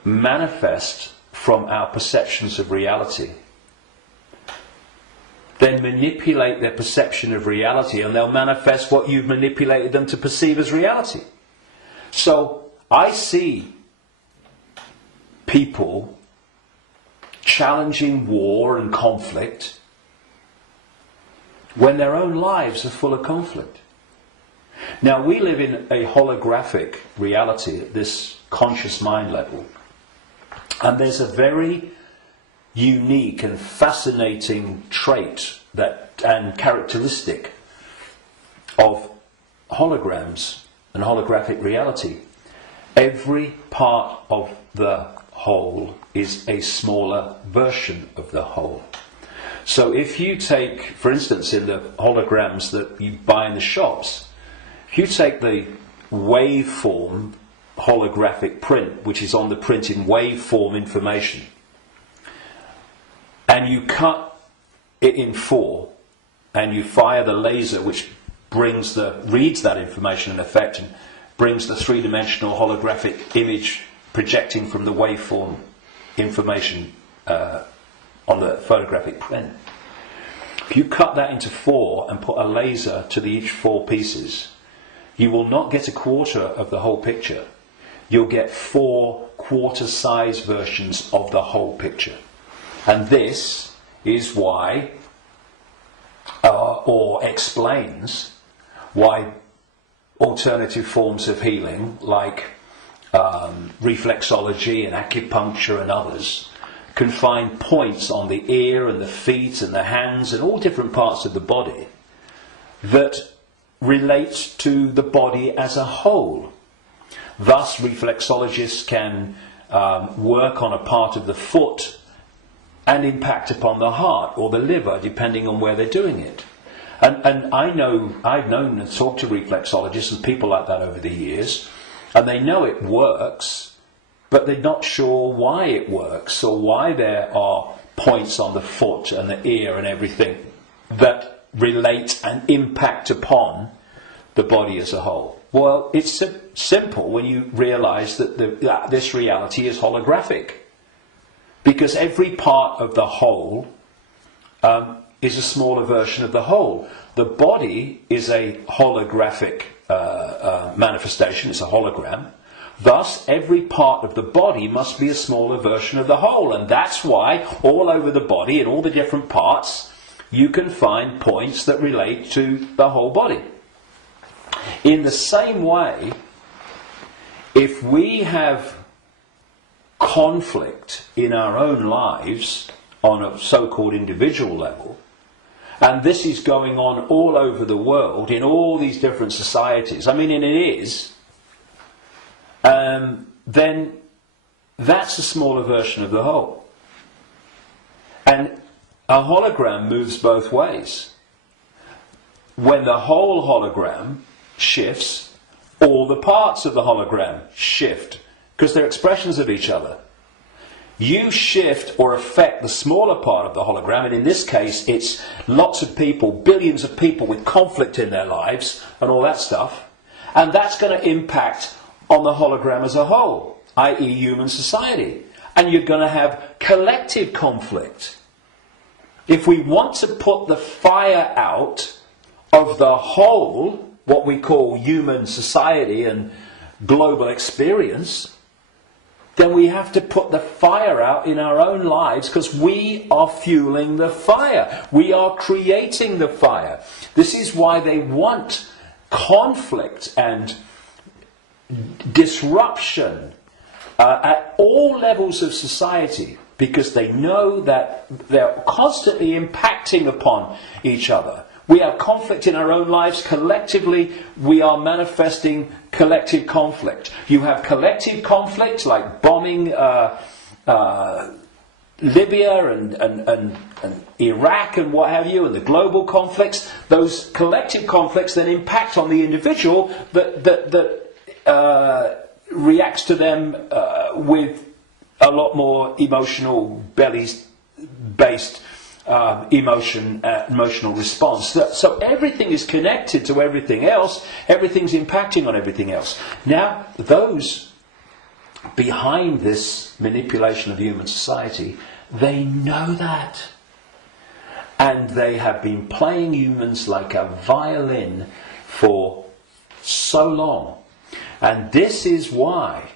manifest from our perceptions of reality, then manipulate their perception of reality, and they'll manifest what you've manipulated them to perceive as reality. So, I see people challenging war and conflict when their own lives are full of conflict. Now, we live in a holographic reality at this conscious mind level, and there's a very unique and fascinating trait and characteristic of holograms and holographic reality. Every part of the whole is a smaller version of the whole. So if you take, for instance, in the holograms that you buy in the shops, if you take the waveform holographic print, which is on the print in waveform information, and you cut it in 4, and you fire the laser, which reads that information in effect, and brings the 3-dimensional holographic image projecting from the waveform information on the photographic print. If you cut that into 4 and put a laser to each 4 pieces, you will not get a quarter of the whole picture. You'll get 4 quarter-size versions of the whole picture. And this is why, or explains why alternative forms of healing, like reflexology and acupuncture and others, can find points on the ear and the feet and the hands and all different parts of the body that relate to the body as a whole. Thus, reflexologists can work on a part of the foot and impact upon the heart or the liver, depending on where they're doing it. And I've known and talked to reflexologists and people like that over the years, and they know it works, but they're not sure why it works or why there are points on the foot and the ear and everything that relate and impact upon the body as a whole. Well, it's simple when you realise that this reality is holographic, because every part of the whole is a smaller version of the whole. The body is a holographic manifestation, it's a hologram. Thus, every part of the body must be a smaller version of the whole, and that's why all over the body, in all the different parts, you can find points that relate to the whole body. In the same way, if we have conflict in our own lives on a so-called individual level, and this is going on all over the world in all these different societies, and it is, then that's a smaller version of the whole. And a hologram moves both ways. When the whole hologram shifts, all the parts of the hologram shift, because they're expressions of each other. You shift or affect the smaller part of the hologram, and in this case it's lots of people, billions of people with conflict in their lives and all that stuff, and that's going to impact on the hologram as a whole, i.e. human society. And you're going to have collective conflict. If we want to put the fire out of the whole, what we call human society and global experience, then we have to put the fire out in our own lives, because we are fueling the fire. We are creating the fire. This is why they want conflict and disruption at all levels of society, because they know that they're constantly impacting upon each other. We have conflict in our own lives. Collectively, we are manifesting collective conflict. You have collective conflict like bombing Libya and Iraq and what have you, and the global conflicts. Those collective conflicts then impact on the individual that reacts to them with a lot more emotional, based emotional response. So everything is connected to everything else. Everything's impacting on everything else. Now, those behind this manipulation of human society, they know that. And they have been playing humans like a violin for so long. And this is why,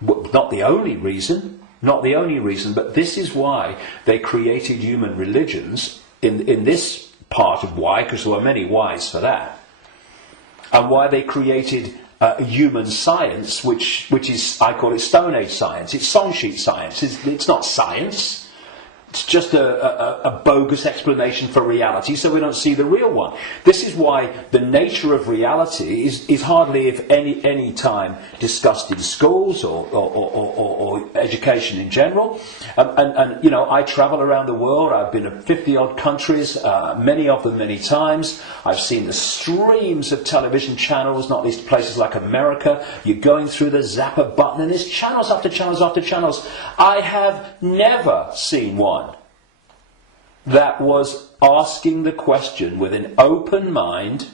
not the only reason, but this is why they created human religions in this part of why, because there were many whys for that, and why they created human science, which is, I call it Stone Age science. It's song sheet science. It's not science. It's just a bogus explanation for reality, so we don't see the real one. This is why the nature of reality is hardly, if any time, discussed in schools or education in general. And you know, I travel around the world. I've been to 50-odd countries, many of them many times. I've seen the streams of television channels, not least places like America. You're going through the zapper button, and there's channels after channels after channels. I have never seen one that was asking the question with an open mind: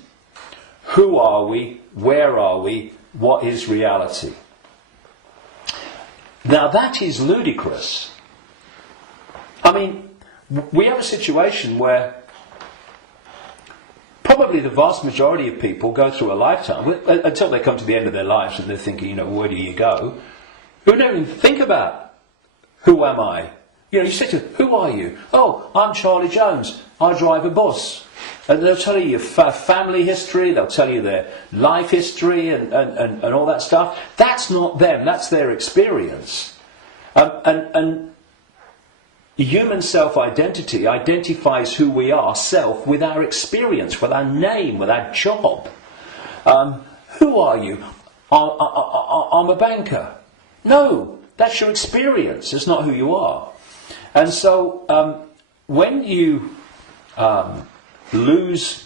who are we? Where are we? What is reality? Now that is ludicrous. I mean, we have a situation where probably the vast majority of people go through a lifetime, until they come to the end of their lives and they're thinking, you know, where do you go? Who don't even think about, who am I? You know, you say to them, who are you? Oh, I'm Charlie Jones. I drive a bus. And they'll tell you your family history, they'll tell you their life history and all that stuff. That's not them, that's their experience. And human self-identity identifies who we are, self, with our experience, with our name, with our job. Who are you? I'm a banker. No, that's your experience, it's not who you are. And so when you lose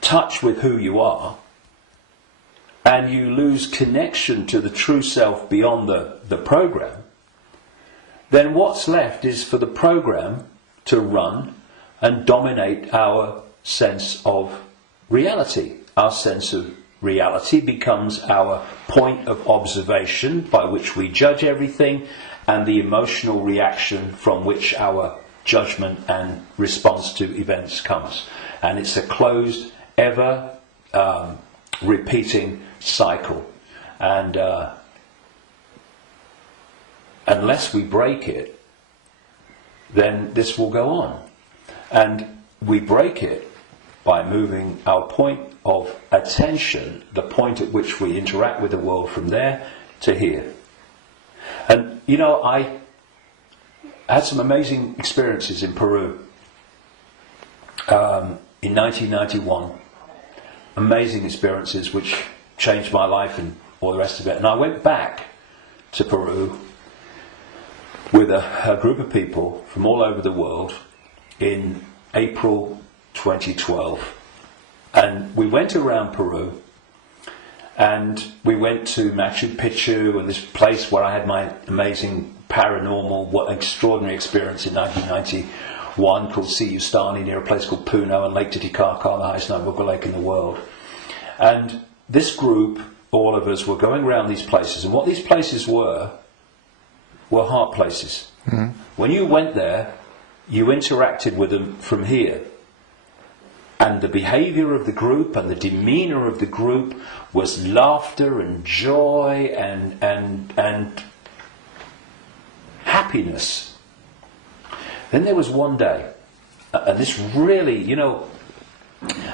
touch with who you are, and you lose connection to the true self beyond the program, then what's left is for the program to run and dominate our sense of reality. Our sense of reality becomes our point of observation by which we judge everything, and the emotional reaction from which our judgment and response to events comes. And it's a closed, ever repeating cycle. And unless we break it, then this will go on. And we break it by moving our point of attention, the point at which we interact with the world, from there to here. And you know, I had some amazing experiences in Peru in 1991. Amazing experiences which changed my life and all the rest of it. And I went back to Peru with a group of people from all over the world in April 2012. And we went around Peru, and we went to Machu Picchu, and this place where I had my amazing paranormal, what extraordinary experience in 1991 called Siyustani, near a place called Puno, and Lake Titicaca, the highest Nabucco lake in the world. And this group, all of us, were going around these places, and what these places were heart places. Mm-hmm. When you went there, you interacted with them from here. And the behaviour of the group and the demeanour of the group was laughter and joy and happiness. Then there was one day, and this really, you know,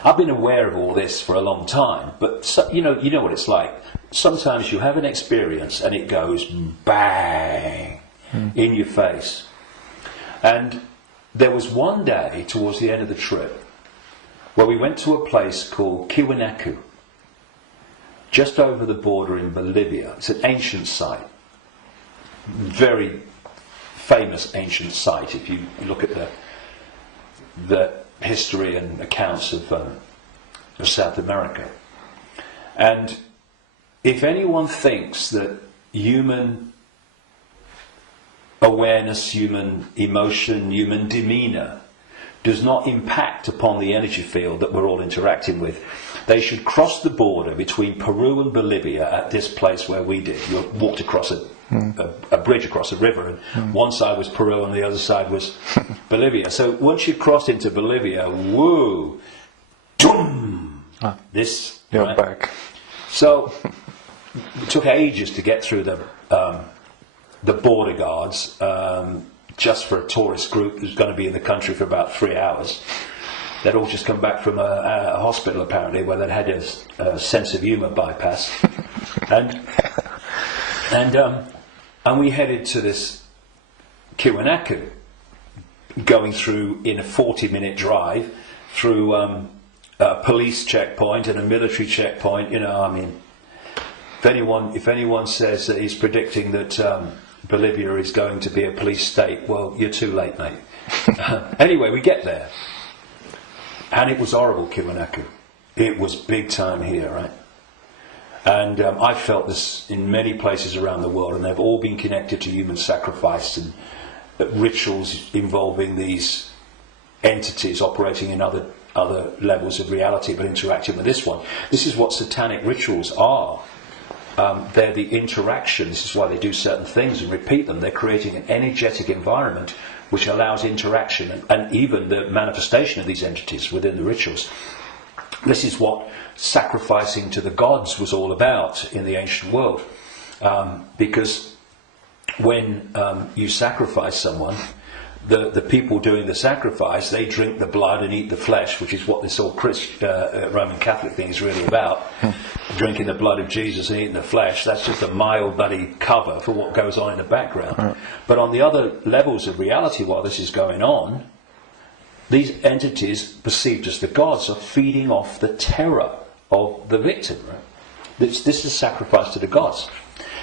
I've been aware of all this for a long time, but you know what it's like. Sometimes you have an experience and it goes bang in your face. And there was one day towards the end of the trip where we went to a place called Kiwanaku, just over the border in Bolivia. It's an ancient site, very famous ancient site if you look at the history and accounts of South America. And if anyone thinks that human awareness, human emotion, human demeanour does not impact upon the energy field that we're all interacting with, they should cross the border between Peru and Bolivia at this place where we did. You walked across a bridge across a river, and one side was Peru and the other side was Bolivia. So once you crossed into Bolivia, woo, boom, this, you're right? back. So it took ages to get through the border guards, just for a tourist group who's going to be in the country for about 3 hours. They'd all just come back from a hospital, apparently, where they'd had a sense of humour bypass. And we headed to this Kiwanaku, going through in a 40-minute drive through a police checkpoint and a military checkpoint. You know, I mean, if anyone says that he's predicting that Bolivia is going to be a police state, well, you're too late, mate. Anyway, we get there, and it was horrible, Kiwanaku. It was big time here, right? And I felt this in many places around the world, and they've all been connected to human sacrifice and rituals involving these entities operating in other levels of reality, but interacting with this one. This is what satanic rituals are. They're the interaction. This is why they do certain things and repeat them. They're creating an energetic environment which allows interaction and even the manifestation of these entities within the rituals. This is what sacrificing to the gods was all about in the ancient world. Because when you sacrifice someone, the people doing the sacrifice, they drink the blood and eat the flesh, which is what this whole Roman Catholic thing is really about. Drinking the blood of Jesus and eating the flesh, that's just a mild bloody cover for what goes on in the background. But on the other levels of reality, while this is going on, these entities, perceived as the gods, are feeding off the terror of the victim. Right? This is sacrifice to the gods.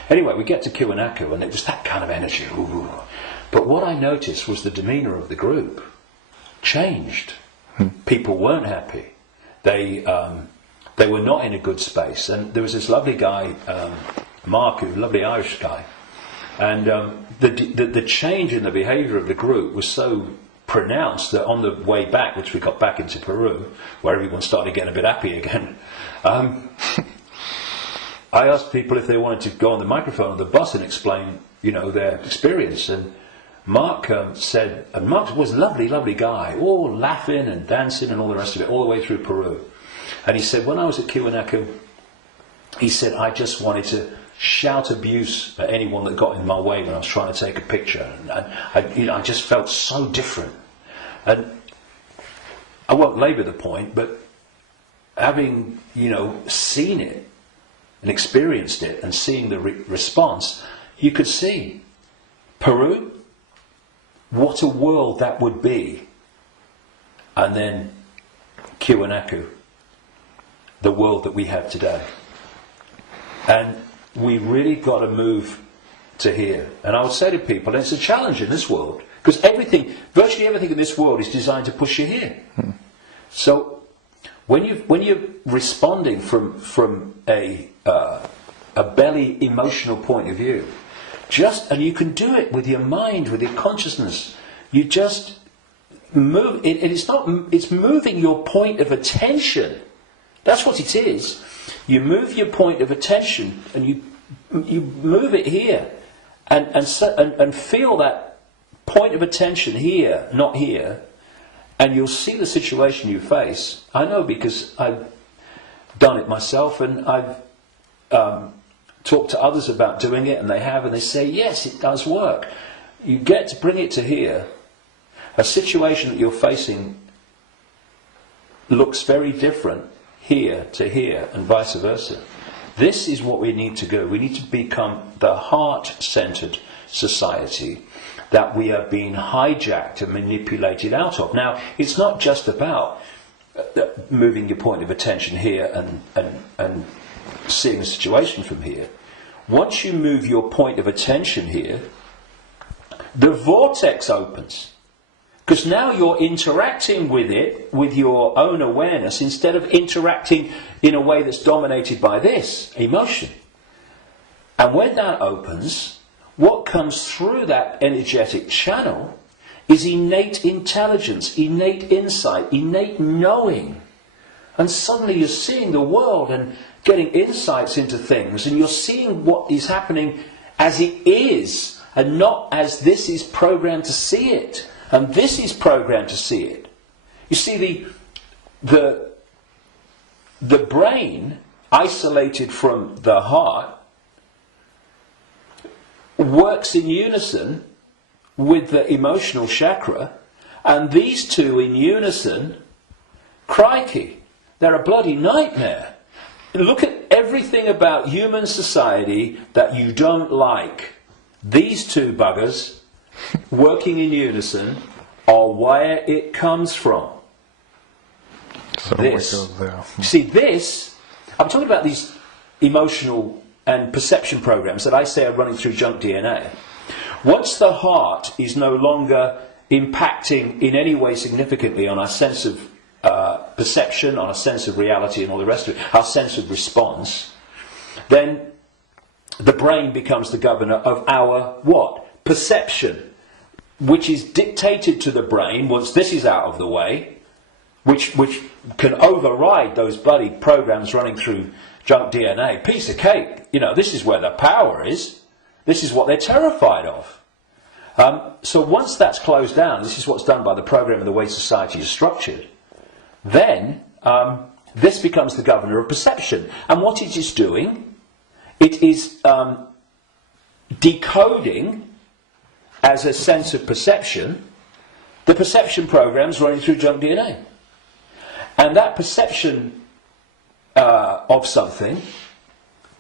Anyway, we get to Kiwanaku, and it was that kind of energy. Ooh. But what I noticed was the demeanour of the group changed. People weren't happy. They were not in a good space. And there was this lovely guy, Mark, who's a lovely Irish guy. And the change in the behaviour of the group was so pronounced that on the way back, which we got back into Peru, where everyone started getting a bit happy again, I asked people if they wanted to go on the microphone on the bus and explain, their experience. And Mark said, and Mark was a lovely, lovely guy, all laughing and dancing and all the rest of it, all the way through Peru. And he said, when I was at Kiwanaku, he said, I just wanted to shout abuse at anyone that got in my way when I was trying to take a picture. And I just felt so different. And I won't labour the point, but having, seen it and experienced it and seeing the response, you could see Peru, what a world that would be. And then Kiwanaku, the world that we have today. And we really got to move to here. And I would say to people, it's a challenge in this world, because virtually everything in this world is designed to push you here. So when you're responding from a belly emotional point of view, and you can do it with your mind, with your consciousness, you just move. It's moving your point of attention. That's what it is. You move your point of attention, and you move it here, and feel that point of attention here, not here, and you'll see the situation you face. I know, because I've done it myself, and I've talked to others about doing it, and they have, and they say, yes, it does work. You get to bring it to here. A situation that you're facing looks very different here to here, and vice versa. This is what we need to do. We need to become the heart-centered society that we are being hijacked and manipulated out of. Now, it's not just about moving your point of attention here and seeing the situation from here. Once you move your point of attention here, the vortex opens. Because now you're interacting with it with your own awareness, instead of interacting in a way that's dominated by this emotion. And when that opens, what comes through that energetic channel is innate intelligence, innate insight, innate knowing. And suddenly you're seeing the world and getting insights into things, and you're seeing what is happening as it is, and not as this is programmed to see it. And this is programmed to see it. You see, the brain, isolated from the heart, works in unison with the emotional chakra, and these two in unison, crikey, they're a bloody nightmare. Look at everything about human society that you don't like. These two buggers working in unison are where it comes from. So This. we go there. See, this, I'm talking about these emotional and perception programs that I say are running through junk DNA. Once the heart is no longer impacting in any way significantly on our sense of perception, on our sense of reality and all the rest of it, our sense of response, then the brain becomes the governor of our what? Perception, which is dictated to the brain once this is out of the way, which can override those bloody programs running through junk DNA. Piece of cake. You know, this is where the power is. This is what they're terrified of. So once that's closed down, this is what's done by the program and the way society is structured, then this becomes the governor of perception. And what it is doing, it is decoding as a sense of perception the perception programs running through junk DNA. And that perception of something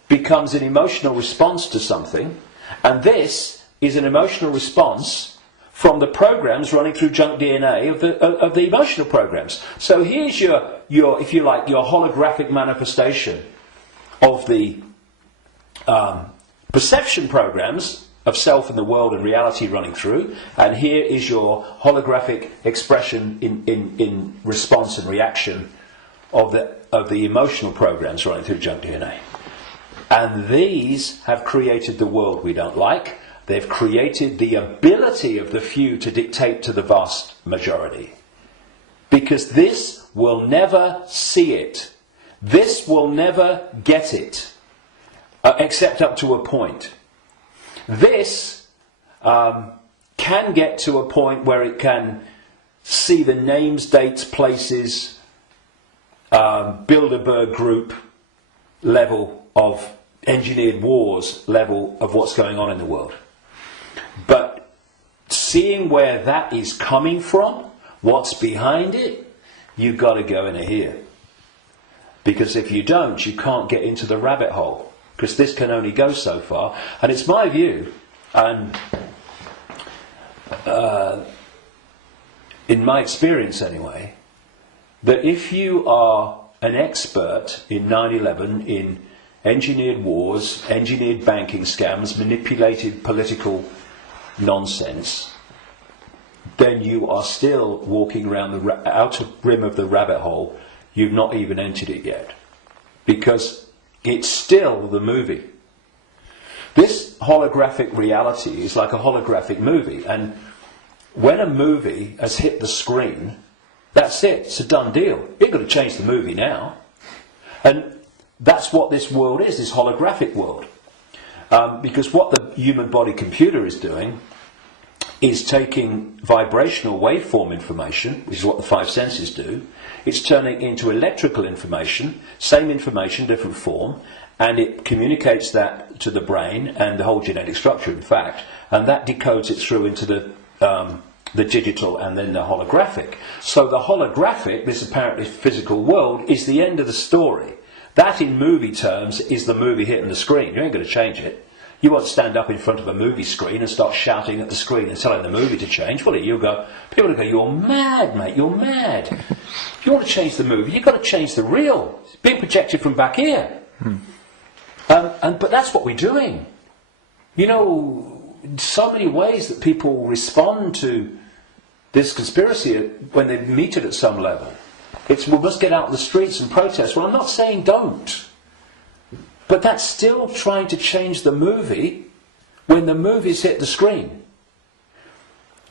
becomes an emotional response to something, and this is an emotional response from the programs running through junk DNA of the emotional programs. So here's your if you like, your holographic manifestation of the perception programs of self and the world and reality running through, and here is your holographic expression in response and reaction of the emotional programs running through junk DNA. And these have created the world we don't like. They've created the ability of the few to dictate to the vast majority. Because this will never see it. This will never get it. Except up to a point. This can get to a point where it can see the names, dates, places, Bilderberg group level of engineered wars level of what's going on in the world. But seeing where that is coming from, what's behind it, you've got to go into here. Because if you don't, you can't get into the rabbit hole. Because this can only go so far. And it's my view, and in my experience anyway, that if you are an expert in 9/11, in engineered wars, engineered banking scams, manipulated political nonsense, then you are still walking around the outer rim of the rabbit hole. You've not even entered it yet. Because it's still the movie. This holographic reality is like a holographic movie. And when a movie has hit the screen, that's it. It's a done deal. You've got to change the movie now. And that's what this world is, this holographic world. Because what the human body computer is doing is taking vibrational waveform information, which is what the five senses do. It's turning it into electrical information, same information, different form, and it communicates that to the brain and the whole genetic structure, in fact, and that decodes it through into the digital and then the holographic. So the holographic, this apparently physical world, is the end of the story. That, in movie terms, is the movie hitting the screen. You ain't going to change it. You won't stand up in front of a movie screen and start shouting at the screen and telling the movie to change, will you? People will go, you're mad, mate, you're mad. If you want to change the movie, you've got to change the reel. It's being projected from back here. But that's what we're doing. You know, so many ways that people respond to this conspiracy when they meet it at some level. It's, we must get out in the streets and protest. Well, I'm not saying don't. But that's still trying to change the movie when the movie's hit the screen.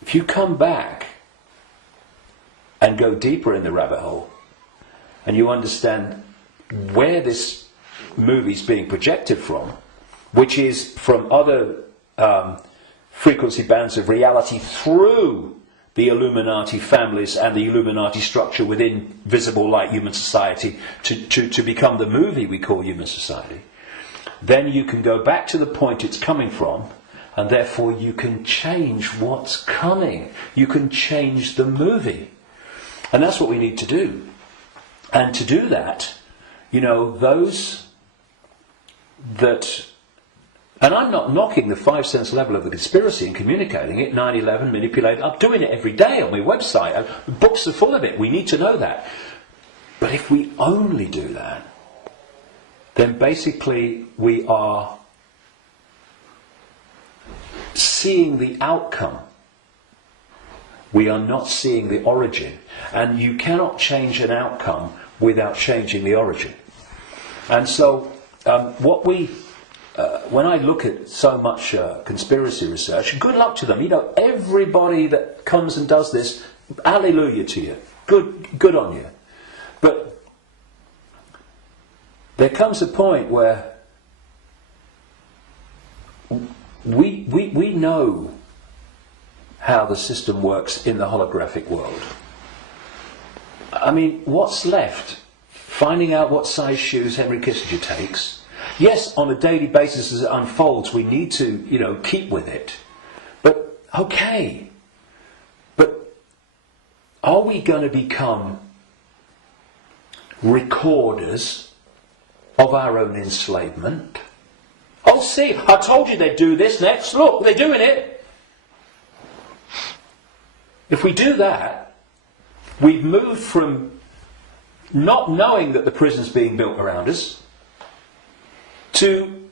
If you come back and go deeper in the rabbit hole, and you understand where this movie's being projected from, which is from other frequency bands of reality through the Illuminati families and the Illuminati structure within visible light human society to become the movie we call human society, then you can go back to the point it's coming from, and therefore you can change what's coming. You can change the movie. And that's what we need to do. And to do that, you know, those that And I'm not knocking the 5 sense level of the conspiracy and communicating it, 9/11, manipulating. I'm doing it every day on my website. Books are full of it. We need to know that. But if we only do that, then basically we are seeing the outcome. We are not seeing the origin. And you cannot change an outcome without changing the origin. And so when I look at so much conspiracy research, good luck to them. You know, everybody that comes and does this, hallelujah to you. Good on you. But there comes a point where we know how the system works in the holographic world. I mean, what's left? Finding out what size shoes Henry Kissinger takes. Yes, on a daily basis as it unfolds, we need to, keep with it. But, okay. But are we going to become recorders of our own enslavement? Oh, see, I told you they'd do this next. Look, they're doing it. If we do that, we've moved from not knowing that the prison's being built around us to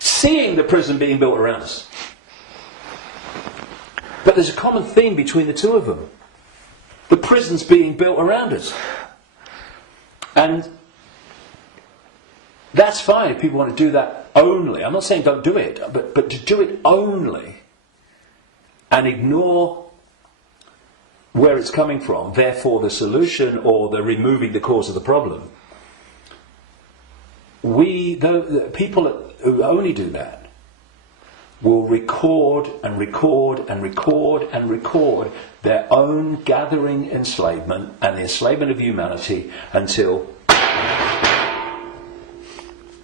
seeing the prison being built around us. But there's a common theme between the two of them. The prison's being built around us. And that's fine if people want to do that only. I'm not saying don't do it, but to do it only and ignore where it's coming from, therefore the solution or the removing the cause of the problem. The people who only do that will record and record and record and record their own gathering enslavement and the enslavement of humanity until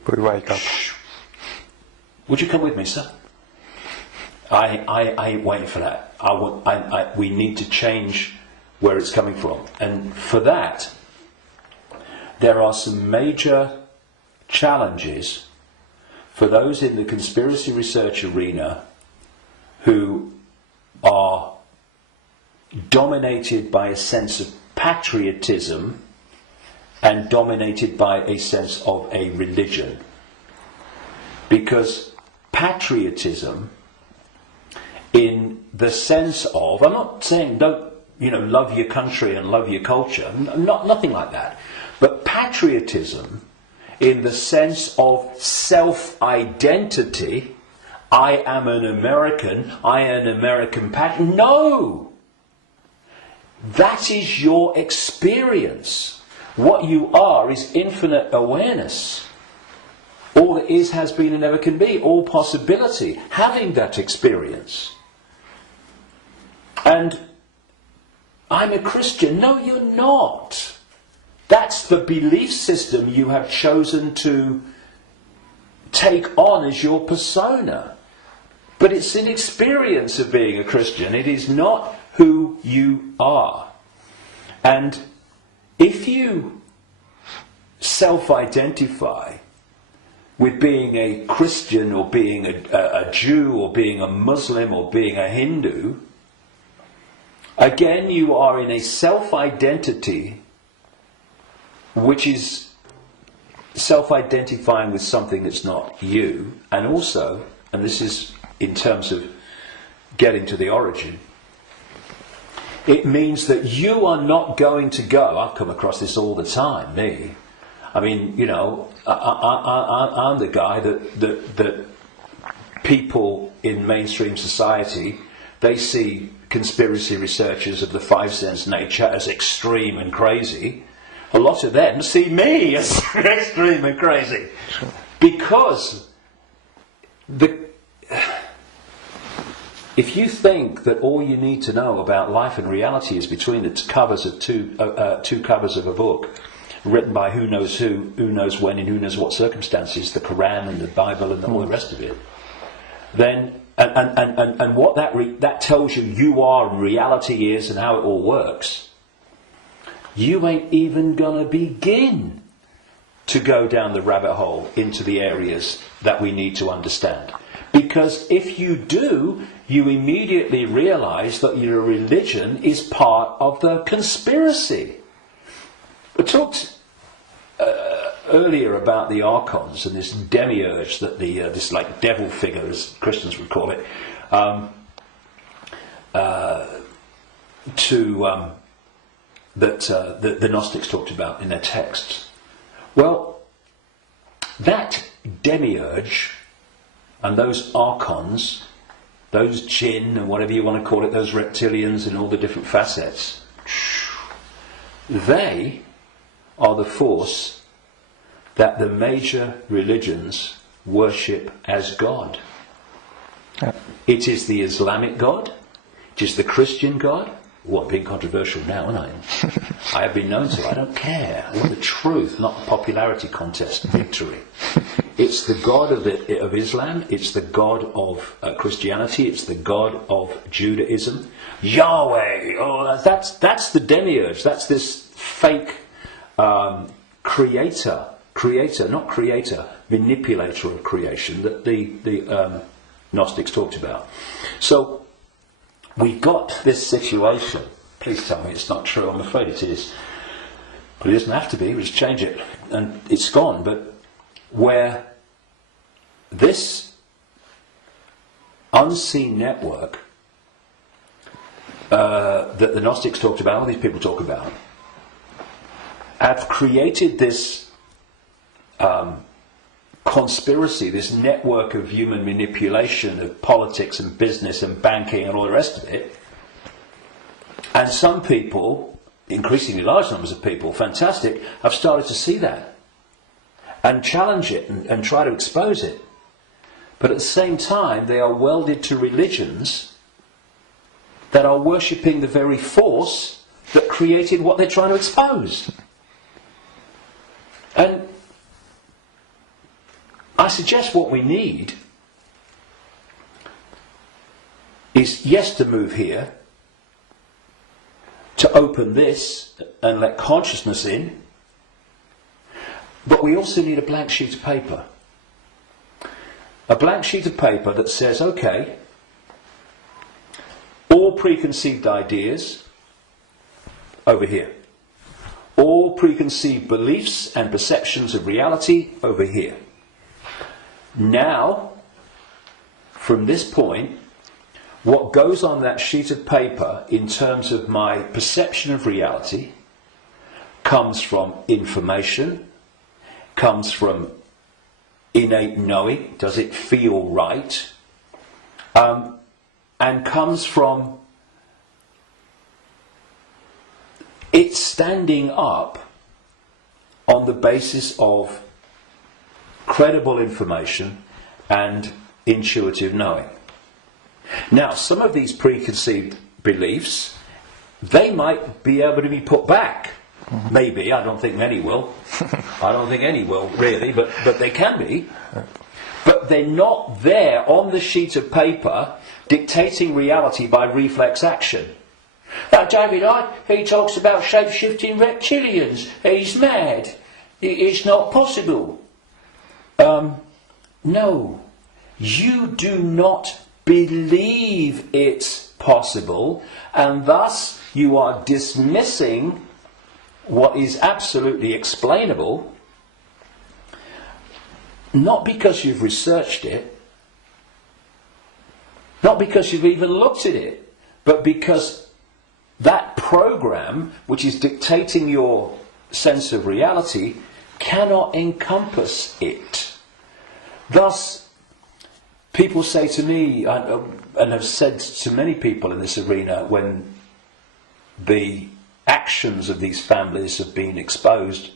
we wake up. Would you come with me, sir? I ain't waiting for that. We need to change where it's coming from. And for that, there are some major challenges for those in the conspiracy research arena who are dominated by a sense of patriotism and dominated by a sense of a religion. Because patriotism, in the sense of, I'm not saying don't, love your country and love your culture, nothing like that, but patriotism in the sense of self-identity, I am an American, I am an American patriot. No! That is your experience. What you are is infinite awareness. All that is, has been, and never can be. All possibility. Having that experience. And I'm a Christian. No, you're not. That's the belief system you have chosen to take on as your persona. But it's an experience of being a Christian. It is not who you are. And if you self-identify with being a Christian or being a Jew or being a Muslim or being a Hindu, again you are in a self-identity which is self-identifying with something that's not you, and also, and this is in terms of getting to the origin, it means that you are not going to go, I've come across this all the time, me. I mean, I'm the guy that people in mainstream society, they see conspiracy researchers of the 5 sense nature as extreme and crazy. A lot of them see me as extreme and crazy. Because if you think that all you need to know about life and reality is between the covers of two covers of a book, written by who knows when, in who knows what circumstances, the Quran and the Bible and all the rest of it, then and what that tells you are and reality is and how it all works, you ain't even gonna begin to go down the rabbit hole into the areas that we need to understand. Because if you do, you immediately realise that your religion is part of the conspiracy. We talked earlier about the archons and this demiurge, that this like devil figure, as Christians would call it, that the Gnostics talked about in their texts. Well, that demiurge and those archons, those jinn, and whatever you want to call it, those reptilians and all the different facets, they are the force that the major religions worship as God. Yeah. It is the Islamic God, it is the Christian God. Well, I'm being controversial now, aren't I? I have been known to. I don't care. I want the truth, not the popularity contest victory. It's the God of Islam, it's the God of Christianity, it's the God of Judaism. Yahweh! Oh, that's the demiurge. That's this fake manipulator of creation that the Gnostics talked about. So we got this situation. Please tell me it's not true. I'm afraid it is. But it doesn't have to be. We just change it. And it's gone. But where this unseen network that the Gnostics talked about, all these people talk about, have created this conspiracy, this network of human manipulation of politics and business and banking and all the rest of it. And some people, increasingly large numbers of people, fantastic, have started to see that and challenge it and try to expose it. But at the same time, they are welded to religions that are worshipping the very force that created what they're trying to expose. And I suggest what we need is, yes, to move here, to open this and let consciousness in, but we also need a blank sheet of paper. A blank sheet of paper that says, okay, all preconceived ideas over here. All preconceived beliefs and perceptions of reality over here. Now, from this point, what goes on that sheet of paper in terms of my perception of reality comes from information, comes from innate knowing, does it feel right, and comes from it standing up on the basis of credible information and intuitive knowing. Now, some of these preconceived beliefs, they might be able to be put back. Maybe, I don't think many will. I don't think any will, really, but they can be. But they're not there on the sheet of paper dictating reality by reflex action. Now, David Icke, he talks about shape-shifting reptilians. He's mad. It's not possible. No, you do not believe it's possible, and thus you are dismissing what is absolutely explainable, not because you've researched it, not because you've even looked at it, but because that program which is dictating your sense of reality cannot encompass it. Thus, people say to me, and have said to many people in this arena, when the actions of these families have been exposed,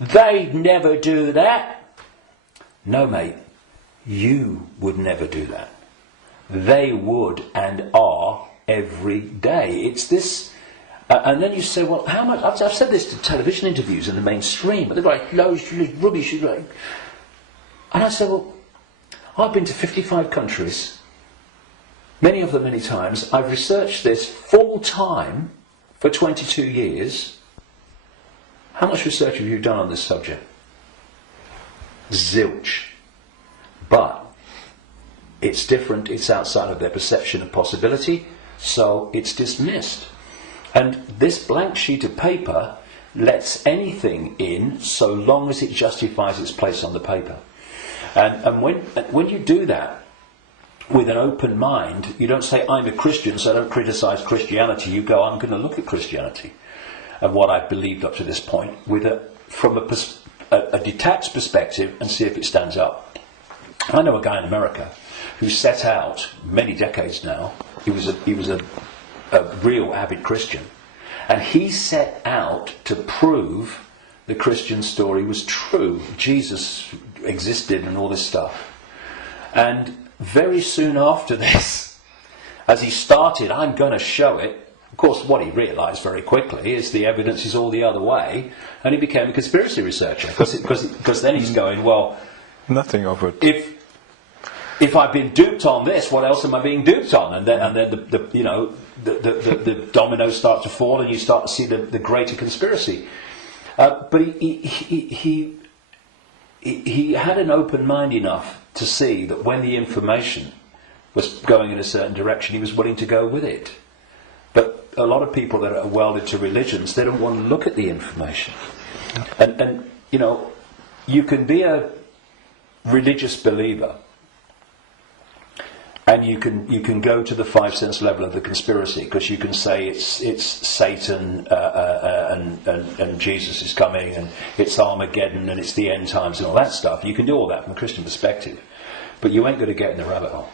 they'd never do that. No, mate, you would never do that. They would and are every day. It's this, and then you say, well, how much? I've said this to television interviews in the mainstream, but they're like, loads of rubbish. And I say, well, I've been to 55 countries, many of them many times. I've researched this full time for 22 years. How much research have you done on this subject? Zilch. But it's different, it's outside of their perception of possibility, so it's dismissed. And this blank sheet of paper lets anything in so long as it justifies its place on the paper. And when you do that with an open mind, you don't say, I'm a Christian, so I don't criticize Christianity. You go, I'm going to look at Christianity and what I've believed up to this point from a detached perspective and see if it stands up. I know a guy in America who set out, many decades now, he was a real avid Christian, and he set out to prove the Christian story was true. Jesus existed and all this stuff. And very soon after this, as he started, I'm going to show it, of course what he realised very quickly is the evidence is all the other way, and he became a conspiracy researcher, because then he's going, well, nothing of it. If I've been duped on this, what else am I being duped on? And then the dominoes start to fall, and you start to see the greater conspiracy. But he had an open mind enough to see that when the information was going in a certain direction, he was willing to go with it. But a lot of people that are welded to religions, they don't want to look at the information. And you can be a religious believer, and you can go to the five sense level of the conspiracy, because you can say it's Satan and Jesus is coming, and it's Armageddon, and it's the end times and all that stuff. You can do all that from a Christian perspective, but you ain't going to get in the rabbit hole.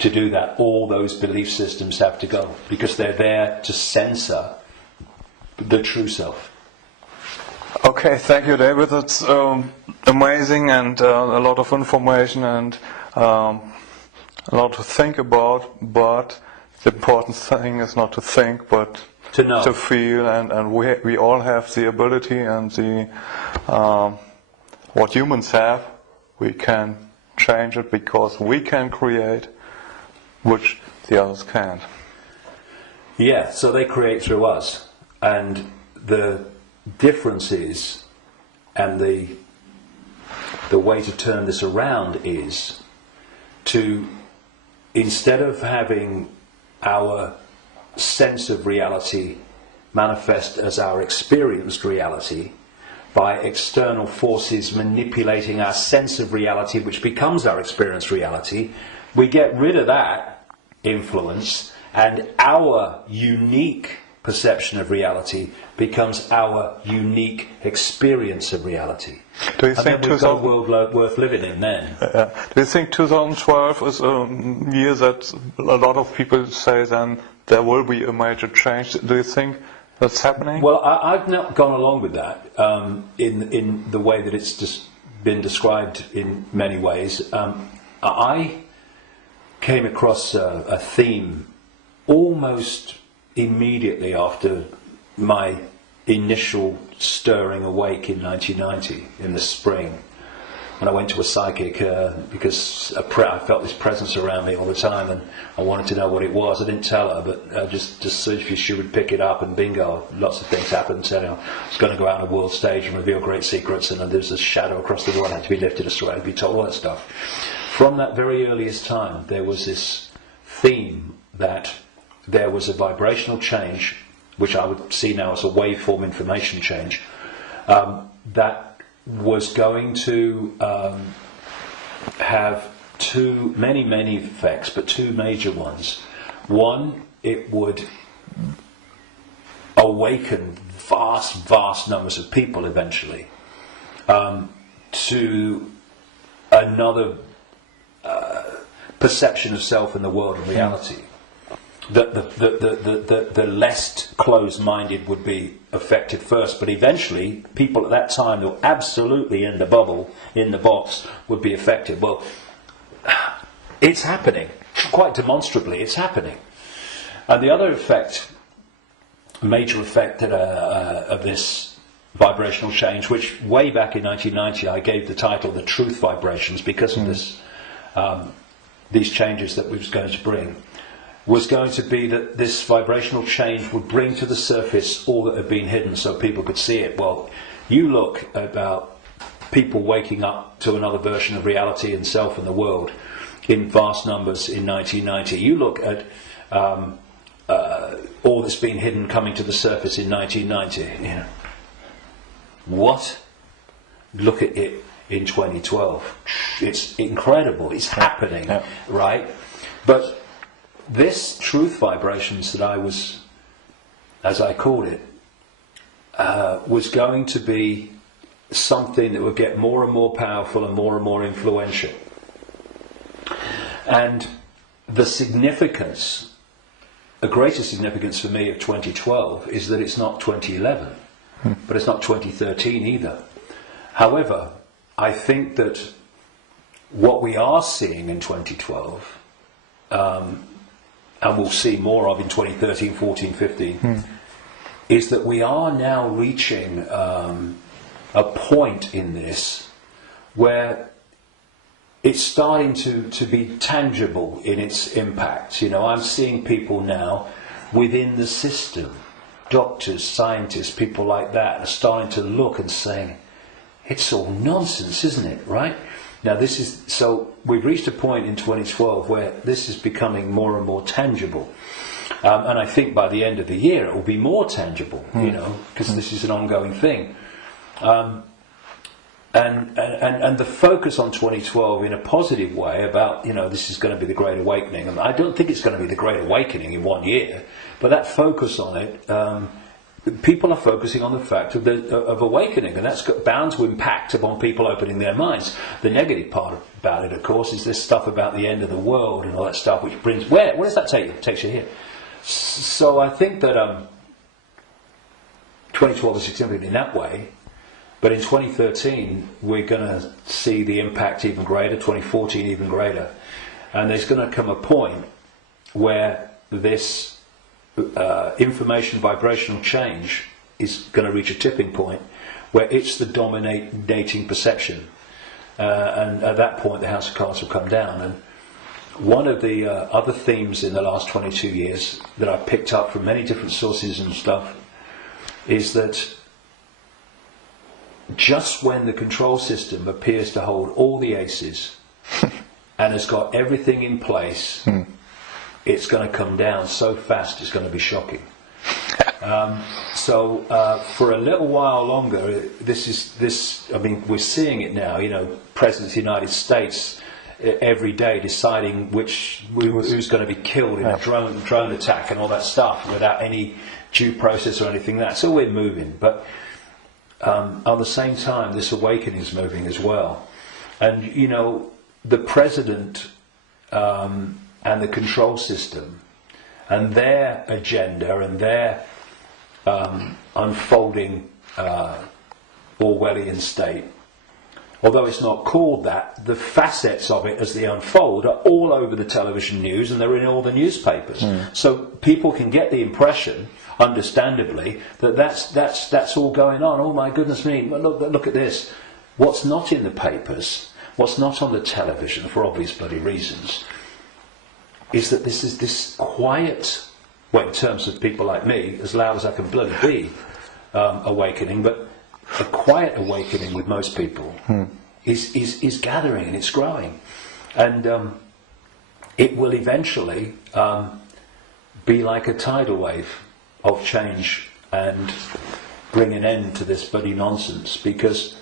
To do that, all those belief systems have to go, because they're there to censor the true self. Okay, thank you, David. That's amazing, and a lot of information, and a lot to think about, but the important thing is not to think, but to know, to feel, and we all have the ability and the what humans have. We can change it because we can create, which the others can't. Yeah, so they create through us, and the difference is, and the way to turn this around is to, instead of having our sense of reality manifest as our experienced reality by external forces manipulating our sense of reality, which becomes our experienced reality, we get rid of that influence, and our unique perception of reality becomes our unique experience of reality. Do you think we've got a world worth living in then? Do you think 2012 is a year that a lot of people say then there will be a major change? Do you think that's happening? Well, I've not gone along with that in the way that it's just been described in many ways. I came across a theme almost immediately after my initial stirring awake in 1990 in the spring, when I went to a psychic because I felt this presence around me all the time, and I wanted to know what it was. I didn't tell her, but just so she would pick it up, and bingo, lots of things happened. So, I was going to go out on a world stage and reveal great secrets, and there's a shadow across the world had to be lifted aside and be told, all that stuff. From that very earliest time, there was this theme that there was a vibrational change, which I would see now as a waveform information change, that was going to have many effects, but two major ones. One, it would awaken vast numbers of people eventually to another perception of self in the world and reality. The less closed-minded would be affected first, but eventually people at that time who were absolutely in the bubble, in the box, would be affected. Well, it's happening. Quite demonstrably, it's happening. And the other effect, major effect of this vibrational change, which way back in 1990 I gave the title The Truth Vibrations because of this, these changes that we was going to bring, was going to be that this vibrational change would bring to the surface all that had been hidden so people could see it. Well, you look about people waking up to another version of reality and self in the world. in vast numbers in 1990. You look at all that's been hidden coming to the surface in 1990. You know, what? Look at it in 2012. It's incredible. It's happening, right? But this truth vibrations that I was, as I called it, was going to be something that would get more and more powerful and more influential. And the significance, the greater significance for me of 2012 is that it's not 2011, but it's not 2013 either. However, I think that what we are seeing in 2012, and we'll see more of in 2013, 14, 15, is that we are now reaching a point in this where it's starting to be tangible in its impact. You know, I'm seeing people now within the system, doctors, scientists, people like that, are starting to look and saying, it's all nonsense, isn't it, right? Now so we've reached a point in 2012 where this is becoming more and more tangible. And I think by the end of the year it will be more tangible, you know, because this is an ongoing thing. And the focus on 2012 in a positive way about, you know, this is going to be the Great Awakening. And I don't think it's going to be the Great Awakening in 1 year, but that focus on it, people are focusing on the fact of awakening, and that's bound to impact upon people opening their minds. The negative part about it, of course, is this stuff about the end of the world and all that stuff, which brings... Where does that take you? It takes you here. So I think that 2012 is significant in that way, but in 2013 we're going to see the impact even greater, 2014 even greater, and there's going to come a point where this information vibrational change is going to reach a tipping point where it's the dominating perception, and at that point the House of Cards will come down. And one of the other themes in the last 22 years that I've picked up from many different sources and stuff is that just when the control system appears to hold all the aces and has got everything in place, it's going to come down so fast it's going to be shocking. So for a little while longer, I mean, we're seeing it now, you know, President of the United States every day deciding who's going to be killed in a drone attack and all that stuff without any due process or anything like that. So we're moving, but at the same time this awakening is moving as well. And you know, the President and the control system and their agenda and their unfolding Orwellian state, although it's not called that, the facets of it as they unfold are all over the television news and they're in all the newspapers. So people can get the impression, understandably, that that's all going on. Oh my goodness me, look at this. What's not in the papers, what's not on the television, for obvious bloody reasons, is that this is this quiet, well, in terms of people like me, as loud as I can bloody be, awakening, but a quiet awakening with most people is gathering and it's growing, and it will eventually be like a tidal wave of change and bring an end to this bloody nonsense, because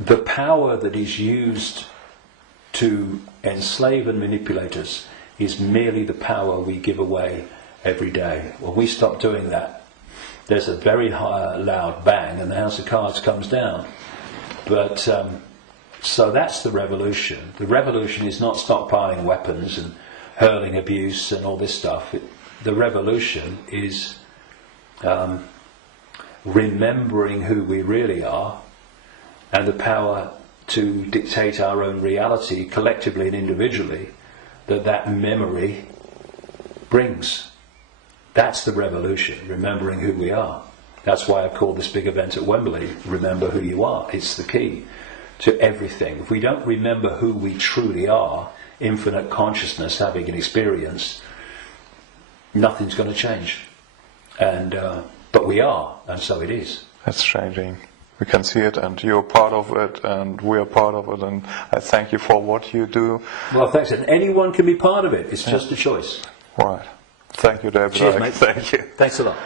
the power that is used to enslave and manipulate us is merely the power we give away every day. When we stop doing that, there's a very loud bang and the House of Cards comes down. But so that's the revolution. The revolution is not stockpiling weapons and hurling abuse and all this stuff. The revolution is remembering who we really are and the power to dictate our own reality collectively and individually that memory brings. That's the revolution, remembering who we are. That's why I've called this big event at Wembley, Remember Who You Are. It's the key to everything. If we don't remember who we truly are, infinite consciousness having an experience, nothing's going to change. And but we are, and so it is. That's changing. we can see it, and you're part of it, and we are part of it, and I thank you for what you do. Well, thanks. And anyone can be part of it. It's just a choice. Right. Thank you, David. Cheers, mate. Thank you. Thanks a lot.